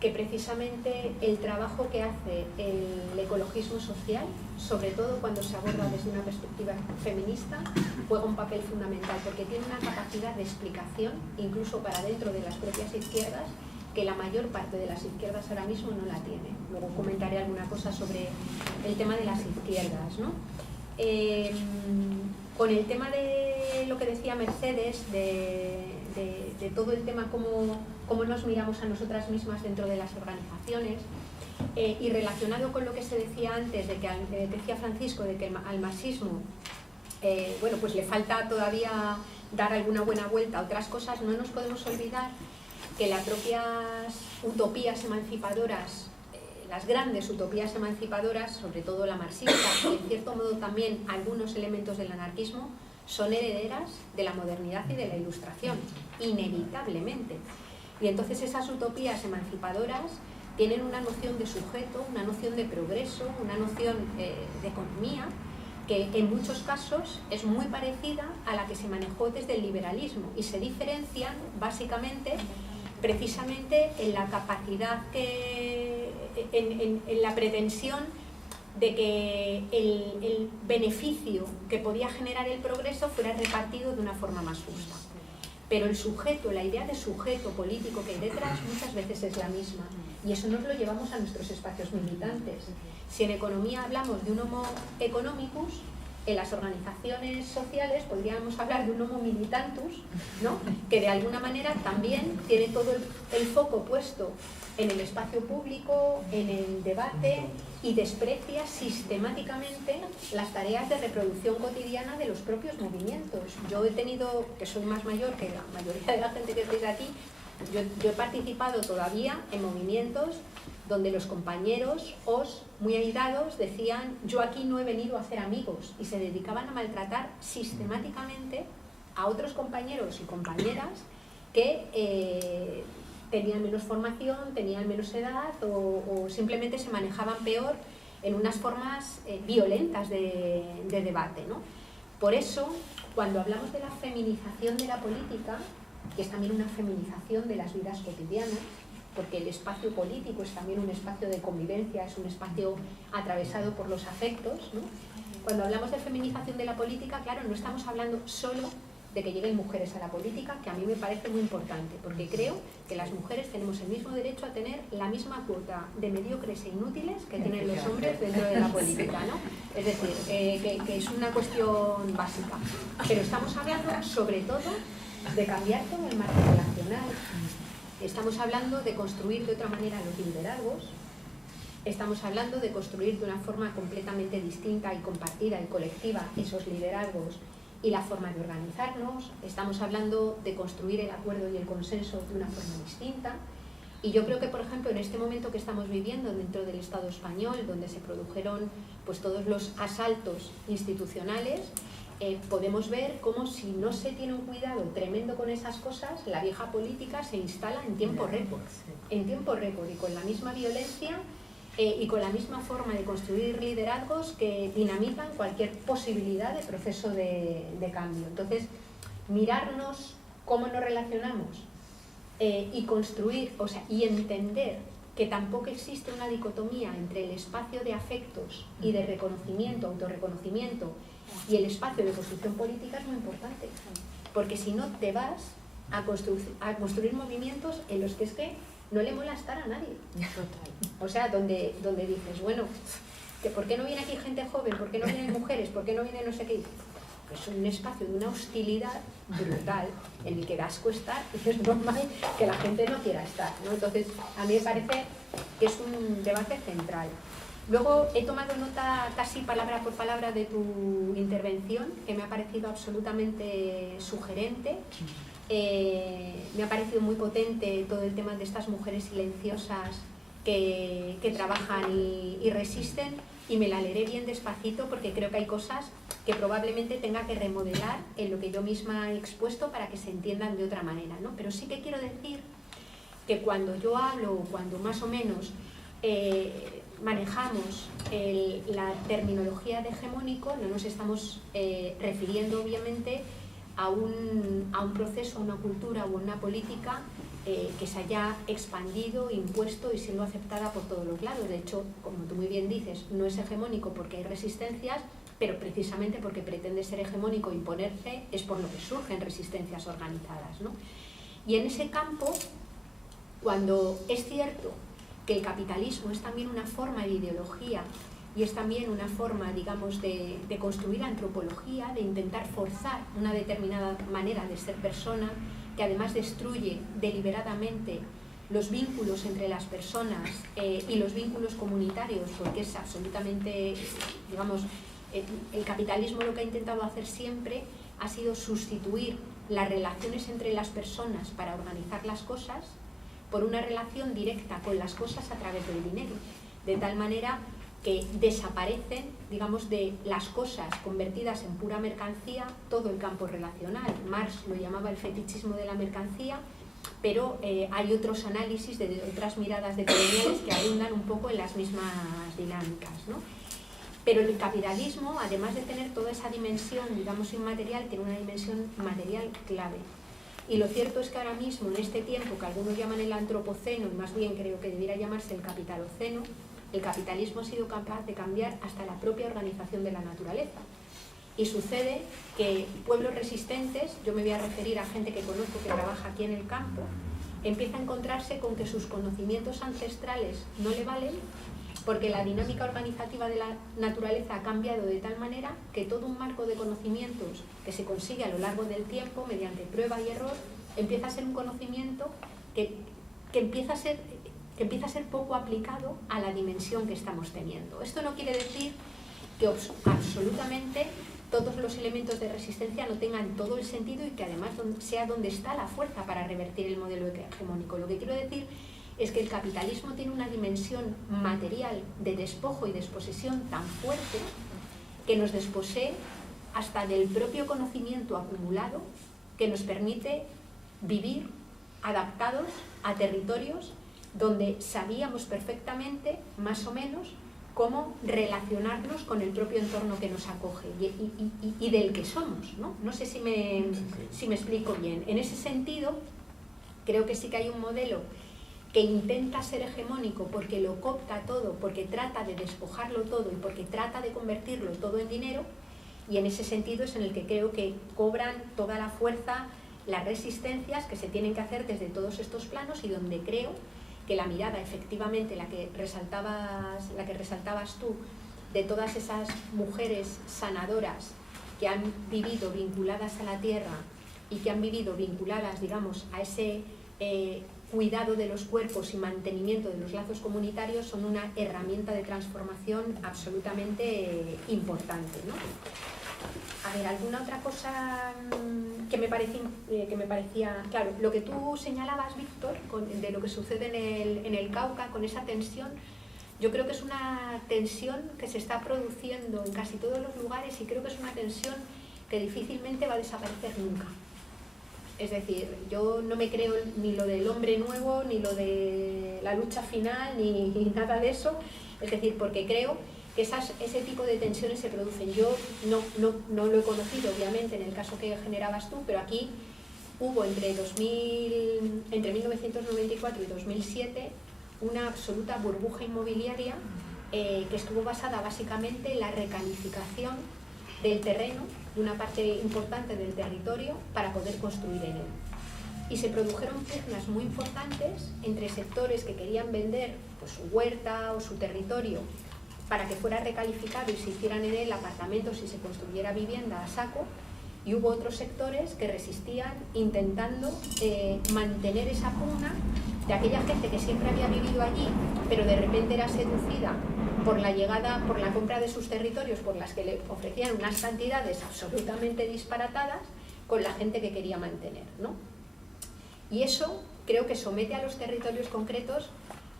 que precisamente el trabajo que hace el ecologismo social, sobre todo cuando se aborda desde una perspectiva feminista, juega un papel fundamental, porque tiene una capacidad de explicación, incluso para dentro de las propias izquierdas, que la mayor parte de las izquierdas ahora mismo no la tiene. Luego comentaré alguna cosa sobre el tema de las izquierdas, ¿no? Con el tema de lo que decía Mercedes, de todo el tema cómo nos miramos a nosotras mismas dentro de las organizaciones, y relacionado con lo que se decía antes, de que decía Francisco, de que al marxismo bueno, pues le falta todavía dar alguna buena vuelta a otras cosas, no nos podemos olvidar que las propias utopías emancipadoras, las grandes utopías emancipadoras, sobre todo la marxista y en cierto modo también algunos elementos del anarquismo, son herederas de la modernidad y de la ilustración, inevitablemente. Y entonces esas utopías emancipadoras tienen una noción de sujeto, una noción de progreso, una noción de economía, que en muchos casos es muy parecida a la que se manejó desde el liberalismo, y se diferencian básicamente precisamente en la capacidad en la pretensión de que el beneficio que podía generar el progreso fuera repartido de una forma más justa. Pero el sujeto, la idea de sujeto político que hay detrás muchas veces es la misma, y eso nos lo llevamos a nuestros espacios militantes. Si en economía hablamos de un homo economicus, en las organizaciones sociales podríamos hablar de un homo militantus, ¿no?, que de alguna manera también tiene todo el foco puesto en el espacio público, en el debate, y desprecia sistemáticamente las tareas de reproducción cotidiana de los propios movimientos. Yo he tenido, que soy más mayor que la mayoría de la gente que estáis aquí, yo he participado todavía en movimientos donde los compañeros, muy airados, decían: yo aquí no he venido a hacer amigos, y se dedicaban a maltratar sistemáticamente a otros compañeros y compañeras que tenían menos formación, tenían menos edad o simplemente se manejaban peor en unas formas violentas de debate, ¿no? Por eso, cuando hablamos de la feminización de la política, que es también una feminización de las vidas cotidianas, porque el espacio político es también un espacio de convivencia, es un espacio atravesado por los afectos, ¿no? Cuando hablamos de feminización de la política, claro, no estamos hablando solo de que lleguen mujeres a la política, que a mí me parece muy importante, porque creo que las mujeres tenemos el mismo derecho a tener la misma cuota de mediocres e inútiles que tienen los hombres dentro de la política, ¿no? Es decir, que es una cuestión básica. Pero estamos hablando, sobre todo, de cambiar todo el marco relacional. Estamos hablando de construir de otra manera los liderazgos. Estamos hablando de construir de una forma completamente distinta y compartida y colectiva esos liderazgos y la forma de organizarnos. Estamos hablando de construir el acuerdo y el consenso de una forma distinta. Y yo creo que, por ejemplo, en este momento que estamos viviendo dentro del Estado español, donde se produjeron pues, todos los asaltos institucionales, podemos ver cómo, si no se tiene un cuidado tremendo con esas cosas, la vieja política se instala en tiempo récord. En tiempo récord y con la misma violencia y con la misma forma de construir liderazgos que dinamitan cualquier posibilidad de proceso de cambio. Entonces, mirarnos cómo nos relacionamos y construir, o sea, y entender que tampoco existe una dicotomía entre el espacio de afectos y de reconocimiento, autorreconocimiento, y el espacio de construcción política es muy importante, porque si no te vas a construir movimientos en los que es que no le mola estar a nadie. O sea, donde dices, bueno, que ¿por qué no viene aquí gente joven? ¿Por qué no vienen mujeres? ¿Por qué no viene no sé qué? Es un espacio de una hostilidad brutal en el que da asco estar y es normal que la gente no quiera estar, ¿no? Entonces, a mí me parece que es un debate central. Luego he tomado nota casi palabra por palabra de tu intervención, que me ha parecido absolutamente sugerente. Me ha parecido muy potente todo el tema de estas mujeres silenciosas que trabajan y resisten, y me la leeré bien despacito porque creo que hay cosas que probablemente tenga que remodelar en lo que yo misma he expuesto para que se entiendan de otra manera, ¿no? Pero sí que quiero decir que cuando yo hablo, cuando más o menos manejamos la terminología de hegemónico, no nos estamos refiriendo obviamente a un proceso, a una cultura o una política que se haya expandido, impuesto y siendo aceptada por todos los lados. De hecho, como tú muy bien dices, no es hegemónico porque hay resistencias, pero precisamente porque pretende ser hegemónico e imponerse es por lo que surgen resistencias organizadas, ¿no? Y en ese campo, cuando es cierto que el capitalismo es también una forma de ideología y es también una forma, digamos, de construir antropología, de intentar forzar una determinada manera de ser persona, que además destruye deliberadamente los vínculos entre las personas y los vínculos comunitarios, porque es absolutamente, digamos, el capitalismo lo que ha intentado hacer siempre ha sido sustituir las relaciones entre las personas para organizar las cosas por una relación directa con las cosas a través del dinero, de tal manera que desaparecen, digamos, de las cosas convertidas en pura mercancía todo el campo relacional. Marx lo llamaba el fetichismo de la mercancía, pero hay otros análisis de otras miradas de coloniales que abundan un poco en las mismas dinámicas, ¿no? Pero el capitalismo, además de tener toda esa dimensión, digamos, inmaterial, tiene una dimensión material clave. Y lo cierto es que ahora mismo, en este tiempo que algunos llaman el antropoceno, y más bien creo que debiera llamarse el capitaloceno, el capitalismo ha sido capaz de cambiar hasta la propia organización de la naturaleza. Y sucede que pueblos resistentes, yo me voy a referir a gente que conozco que trabaja aquí en el campo, empieza a encontrarse con que sus conocimientos ancestrales no le valen, porque la dinámica organizativa de la naturaleza ha cambiado de tal manera que todo un marco de conocimientos que se consigue a lo largo del tiempo mediante prueba y error empieza a ser un conocimiento que empieza a ser poco aplicado a la dimensión que estamos teniendo. Esto no quiere decir que absolutamente todos los elementos de resistencia no tengan todo el sentido y que además sea donde está la fuerza para revertir el modelo hegemónico. Lo que quiero decir es que el capitalismo tiene una dimensión material de despojo y desposesión tan fuerte que nos desposee hasta del propio conocimiento acumulado que nos permite vivir adaptados a territorios donde sabíamos perfectamente, más o menos, cómo relacionarnos con el propio entorno que nos acoge y del que somos, ¿no? No sé si me explico bien. En ese sentido, creo que sí que hay un modelo que intenta ser hegemónico porque lo coopta todo, porque trata de despojarlo todo y porque trata de convertirlo todo en dinero, Y en ese sentido es en el que creo que cobran toda la fuerza las resistencias que se tienen que hacer desde todos estos planos, y donde creo que la mirada, efectivamente, la que resaltabas tú, de todas esas mujeres sanadoras que han vivido vinculadas a la tierra y que han vivido vinculadas, digamos, a ese cuidado de los cuerpos y mantenimiento de los lazos comunitarios, son una herramienta de transformación absolutamente importante, ¿no? A ver, ¿alguna otra cosa que me parecía... Claro, lo que tú señalabas, Víctor, de lo que sucede en el Cauca, con esa tensión, yo creo que es una tensión que se está produciendo en casi todos los lugares, y creo que es una tensión que difícilmente va a desaparecer nunca. Es decir, yo no me creo ni lo del hombre nuevo, ni lo de la lucha final, ni nada de eso. Es decir, porque creo que ese tipo de tensiones se producen. Yo no lo he conocido, obviamente, en el caso que generabas tú, pero aquí hubo entre 1994 y 2007 una absoluta burbuja inmobiliaria que estuvo basada básicamente en la recalificación del terreno, de una parte importante del territorio, para poder construir en él. Y se produjeron pugnas muy importantes entre sectores que querían vender pues, su huerta o su territorio para que fuera recalificado y se hicieran en él apartamentos y se construyera vivienda a saco, y hubo otros sectores que resistían intentando mantener esa pugna de aquella gente que siempre había vivido allí, pero de repente era seducida por la compra de sus territorios, por las que le ofrecían unas cantidades absolutamente disparatadas, con la gente que quería mantener, ¿no? Y eso creo que somete a los territorios concretos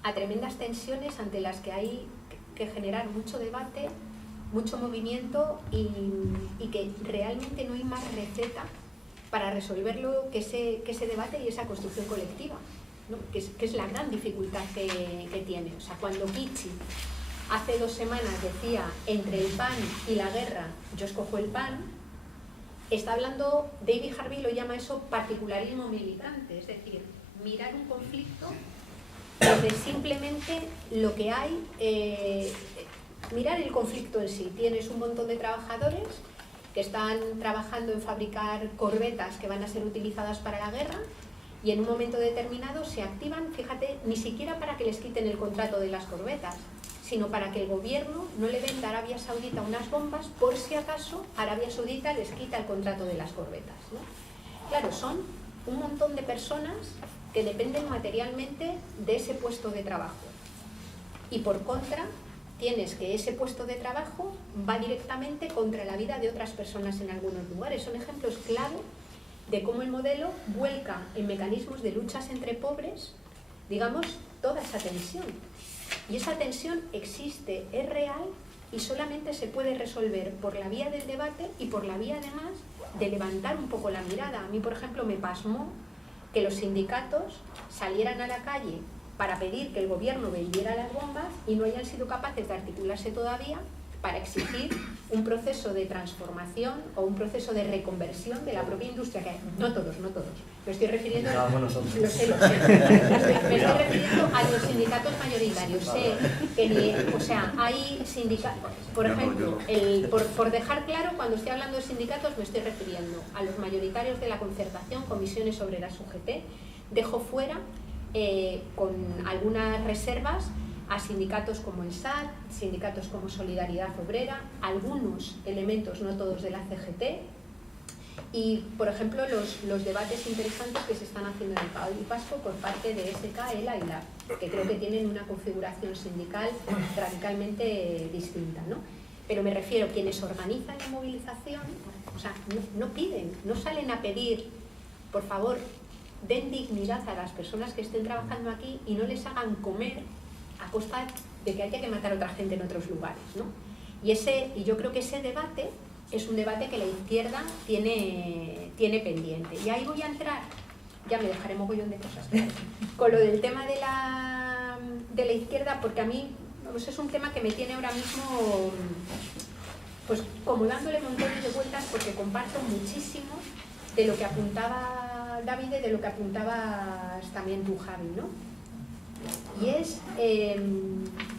a tremendas tensiones ante las que hay que generar mucho debate, mucho movimiento, y que realmente no hay más receta para resolverlo que ese debate y esa construcción colectiva, ¿no? que es la gran dificultad que tiene. O sea, cuando Kichi hace 2 semanas decía, entre el pan y la guerra, yo escojo el pan, está hablando, David Harvey lo llama eso particularismo militante, es decir, mirar un conflicto desde simplemente lo que hay, mirar el conflicto en sí. Tienes un montón de trabajadores que están trabajando en fabricar corbetas que van a ser utilizadas para la guerra, y en un momento determinado se activan, fíjate, ni siquiera para que les quiten el contrato de las corbetas, sino para que el gobierno no le venda a Arabia Saudita unas bombas por si acaso Arabia Saudita les quita el contrato de las corbetas, ¿no? Claro, son un montón de personas que dependen materialmente de ese puesto de trabajo. Y por contra, tienes que ese puesto de trabajo va directamente contra la vida de otras personas en algunos lugares. Son ejemplos clave de cómo el modelo vuelca en mecanismos de luchas entre pobres, digamos, toda esa tensión. Y esa tensión existe, es real, y solamente se puede resolver por la vía del debate y por la vía, además, de levantar un poco la mirada. A mí, por ejemplo, me pasmó que los sindicatos salieran a la calle para pedir que el gobierno vendiera las bombas y no hayan sido capaces de articularse todavía para exigir un proceso de transformación o un proceso de reconversión de la propia industria, que hay. No todos, me estoy refiriendo me estoy refiriendo a los sindicatos mayoritarios. Sé que hay sindicatos, por ejemplo, por dejar claro, cuando estoy hablando de sindicatos me estoy refiriendo a los mayoritarios de la concertación, comisiones obreras UGT. Dejo fuera, con algunas reservas, a sindicatos como el SAT, sindicatos como Solidaridad Obrera, algunos elementos, no todos, de la CGT, y, por ejemplo, los debates interesantes que se están haciendo en el País Vasco por parte de SK, ELA y LAB, que creo que tienen una configuración sindical radicalmente distinta, ¿no? Pero me refiero, quienes organizan la movilización, o sea, no piden, no salen a pedir, por favor, den dignidad a las personas que estén trabajando aquí y no les hagan comer a costa de que haya que matar a otra gente en otros lugares, ¿no? Y yo creo que ese debate es un debate que la izquierda tiene pendiente. Y ahí voy a entrar, ya me dejaré mogollón de cosas, con lo del tema de la izquierda, porque a mí pues, es un tema que me tiene ahora mismo pues como dándole montones de vueltas, porque comparto muchísimo de lo que apuntaba David y de lo que apuntabas también tú, Javi, ¿no? Y es,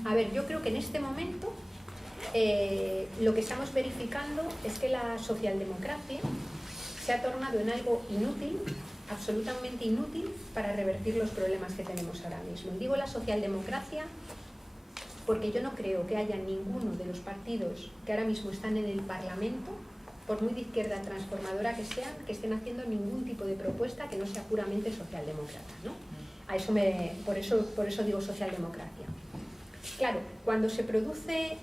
a ver, yo creo que en este momento lo que estamos verificando es que la socialdemocracia se ha tornado en algo inútil, absolutamente inútil, para revertir los problemas que tenemos ahora mismo. Y digo la socialdemocracia porque yo no creo que haya ninguno de los partidos que ahora mismo están en el Parlamento, por muy de izquierda transformadora que sean, que estén haciendo ningún tipo de propuesta que no sea puramente socialdemócrata, ¿no? Por eso digo socialdemocracia. Claro, cuando se produce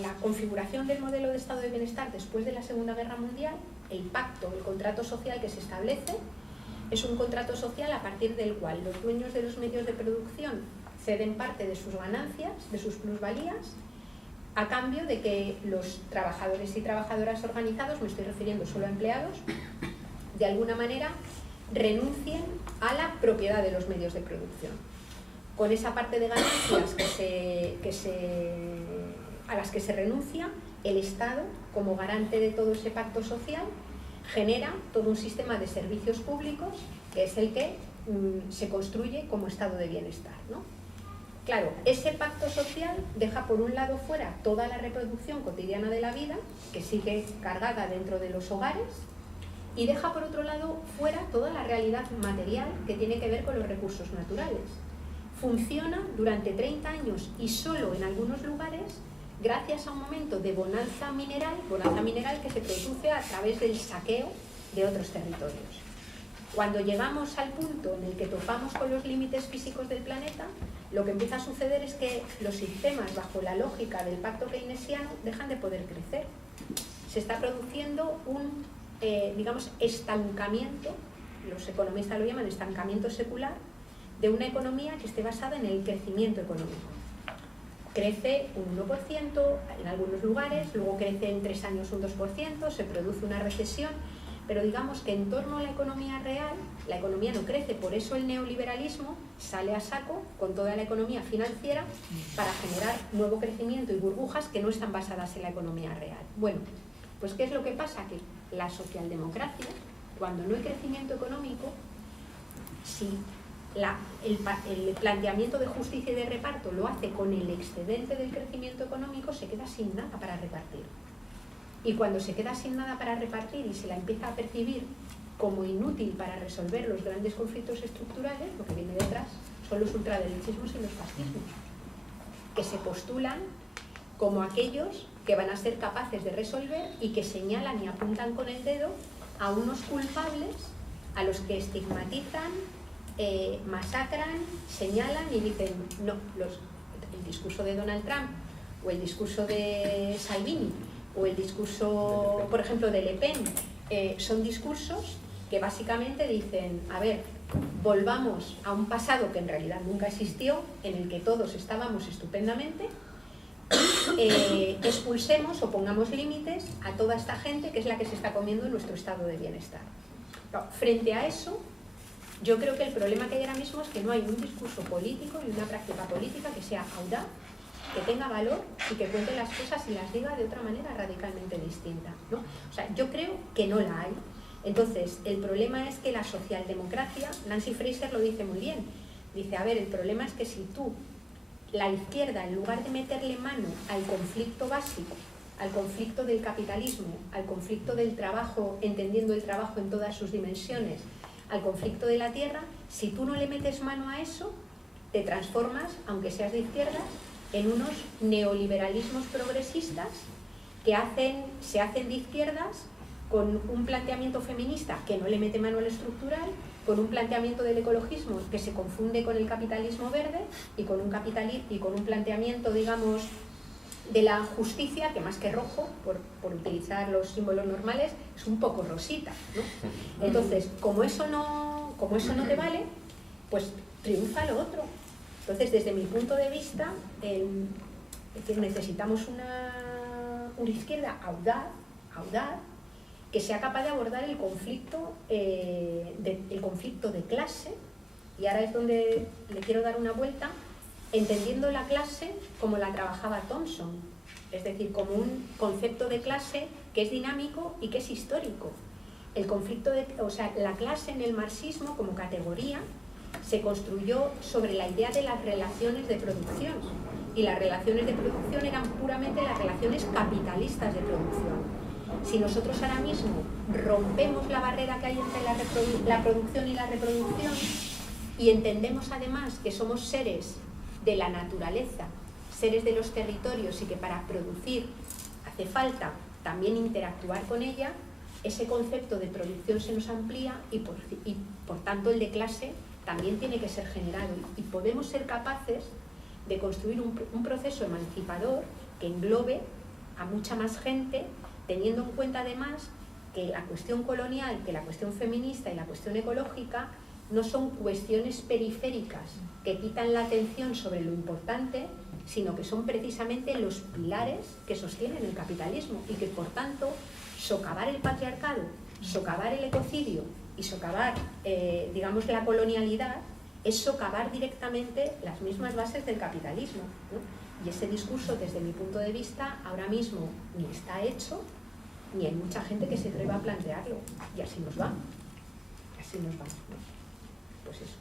la configuración del modelo de estado de bienestar después de la Segunda Guerra Mundial, el pacto, el contrato social que se establece, es un contrato social a partir del cual los dueños de los medios de producción ceden parte de sus ganancias, de sus plusvalías, a cambio de que los trabajadores y trabajadoras organizados, me estoy refiriendo solo a empleados, de alguna manera renuncien a la propiedad de los medios de producción. Con esa parte de ganancias a las que se renuncia, el Estado, como garante de todo ese pacto social, genera todo un sistema de servicios públicos que es el que se construye como estado de bienestar, ¿no? Claro, ese pacto social deja por un lado fuera toda la reproducción cotidiana de la vida, que sigue cargada dentro de los hogares, y deja por otro lado fuera toda la realidad material que tiene que ver con los recursos naturales. Funciona durante 30 años y solo en algunos lugares gracias a un momento de bonanza mineral que se produce a través del saqueo de otros territorios. Cuando llegamos al punto en el que topamos con los límites físicos del planeta, lo que empieza a suceder es que los sistemas, bajo la lógica del pacto keynesiano, dejan de poder crecer. Se está produciendo un, digamos, estancamiento, los economistas lo llaman estancamiento secular, de una economía que esté basada en el crecimiento económico. Crece un 1% en algunos lugares, luego crece en 3 años un 2%, se produce una recesión, pero digamos que en torno a la economía real, la economía no crece, por eso el neoliberalismo sale a saco con toda la economía financiera para generar nuevo crecimiento y burbujas que no están basadas en la economía real. Bueno, pues ¿qué es lo que pasa? Que la socialdemocracia, cuando no hay crecimiento económico, si el planteamiento de justicia y de reparto lo hace con el excedente del crecimiento económico, se queda sin nada para repartir. Y cuando se queda sin nada para repartir y se la empieza a percibir como inútil para resolver los grandes conflictos estructurales, lo que viene detrás son los ultraderechismos y los fascismos, que se postulan como aquellos que van a ser capaces de resolver y que señalan y apuntan con el dedo a unos culpables a los que estigmatizan, masacran, señalan y dicen no, el discurso de Donald Trump o el discurso de Salvini o el discurso, por ejemplo, de Le Pen, son discursos que básicamente dicen, a ver, volvamos a un pasado que en realidad nunca existió, en el que todos estábamos estupendamente, expulsemos o pongamos límites a toda esta gente que es la que se está comiendo en nuestro estado de bienestar. Frente a eso, yo creo que el problema que hay ahora mismo es que no hay un discurso político y una práctica política que sea audaz, que tenga valor y que cuente las cosas y las diga de otra manera radicalmente distinta, ¿no? O sea, yo creo que no la hay. Entonces, el problema es que la socialdemocracia, Nancy Fraser lo dice muy bien, dice, a ver, el problema es que si tú, la izquierda, en lugar de meterle mano al conflicto básico, al conflicto del capitalismo, al conflicto del trabajo, entendiendo el trabajo en todas sus dimensiones, al conflicto de la tierra, si tú no le metes mano a eso, te transformas, aunque seas de izquierdas, en unos neoliberalismos progresistas que se hacen de izquierdas con un planteamiento feminista que no le mete mano al estructural, con un planteamiento del ecologismo que se confunde con el capitalismo verde y con un planteamiento, digamos, de la justicia que más que rojo, por utilizar los símbolos normales, es un poco rosita, ¿no? Entonces, como eso no te vale, pues triunfa lo otro. Entonces, desde mi punto de vista, necesitamos una izquierda audaz, que sea capaz de abordar el conflicto de clase, y ahora es donde le quiero dar una vuelta, entendiendo la clase como la trabajaba Thompson, es decir, como un concepto de clase que es dinámico y que es histórico. La clase en el marxismo como categoría se construyó sobre la idea de las relaciones de producción, y las relaciones de producción eran puramente las relaciones capitalistas de producción. Si nosotros ahora mismo rompemos la barrera que hay entre la producción y la reproducción y entendemos además que somos seres de la naturaleza, seres de los territorios y que para producir hace falta también interactuar con ella, ese concepto de producción se nos amplía y por tanto el de clase también tiene que ser generado y podemos ser capaces de construir un proceso emancipador que englobe a mucha más gente, teniendo en cuenta además que la cuestión colonial, que la cuestión feminista y la cuestión ecológica no son cuestiones periféricas que quitan la atención sobre lo importante, sino que son precisamente los pilares que sostienen el capitalismo y que por tanto socavar el patriarcado, socavar el ecocidio y socavar, digamos, la colonialidad es socavar directamente las mismas bases del capitalismo, ¿no? Y ese discurso, desde mi punto de vista, ahora mismo ni está hecho, ni hay mucha gente que se atreva a plantearlo. Y así nos va. Así nos va, ¿no? Pues eso.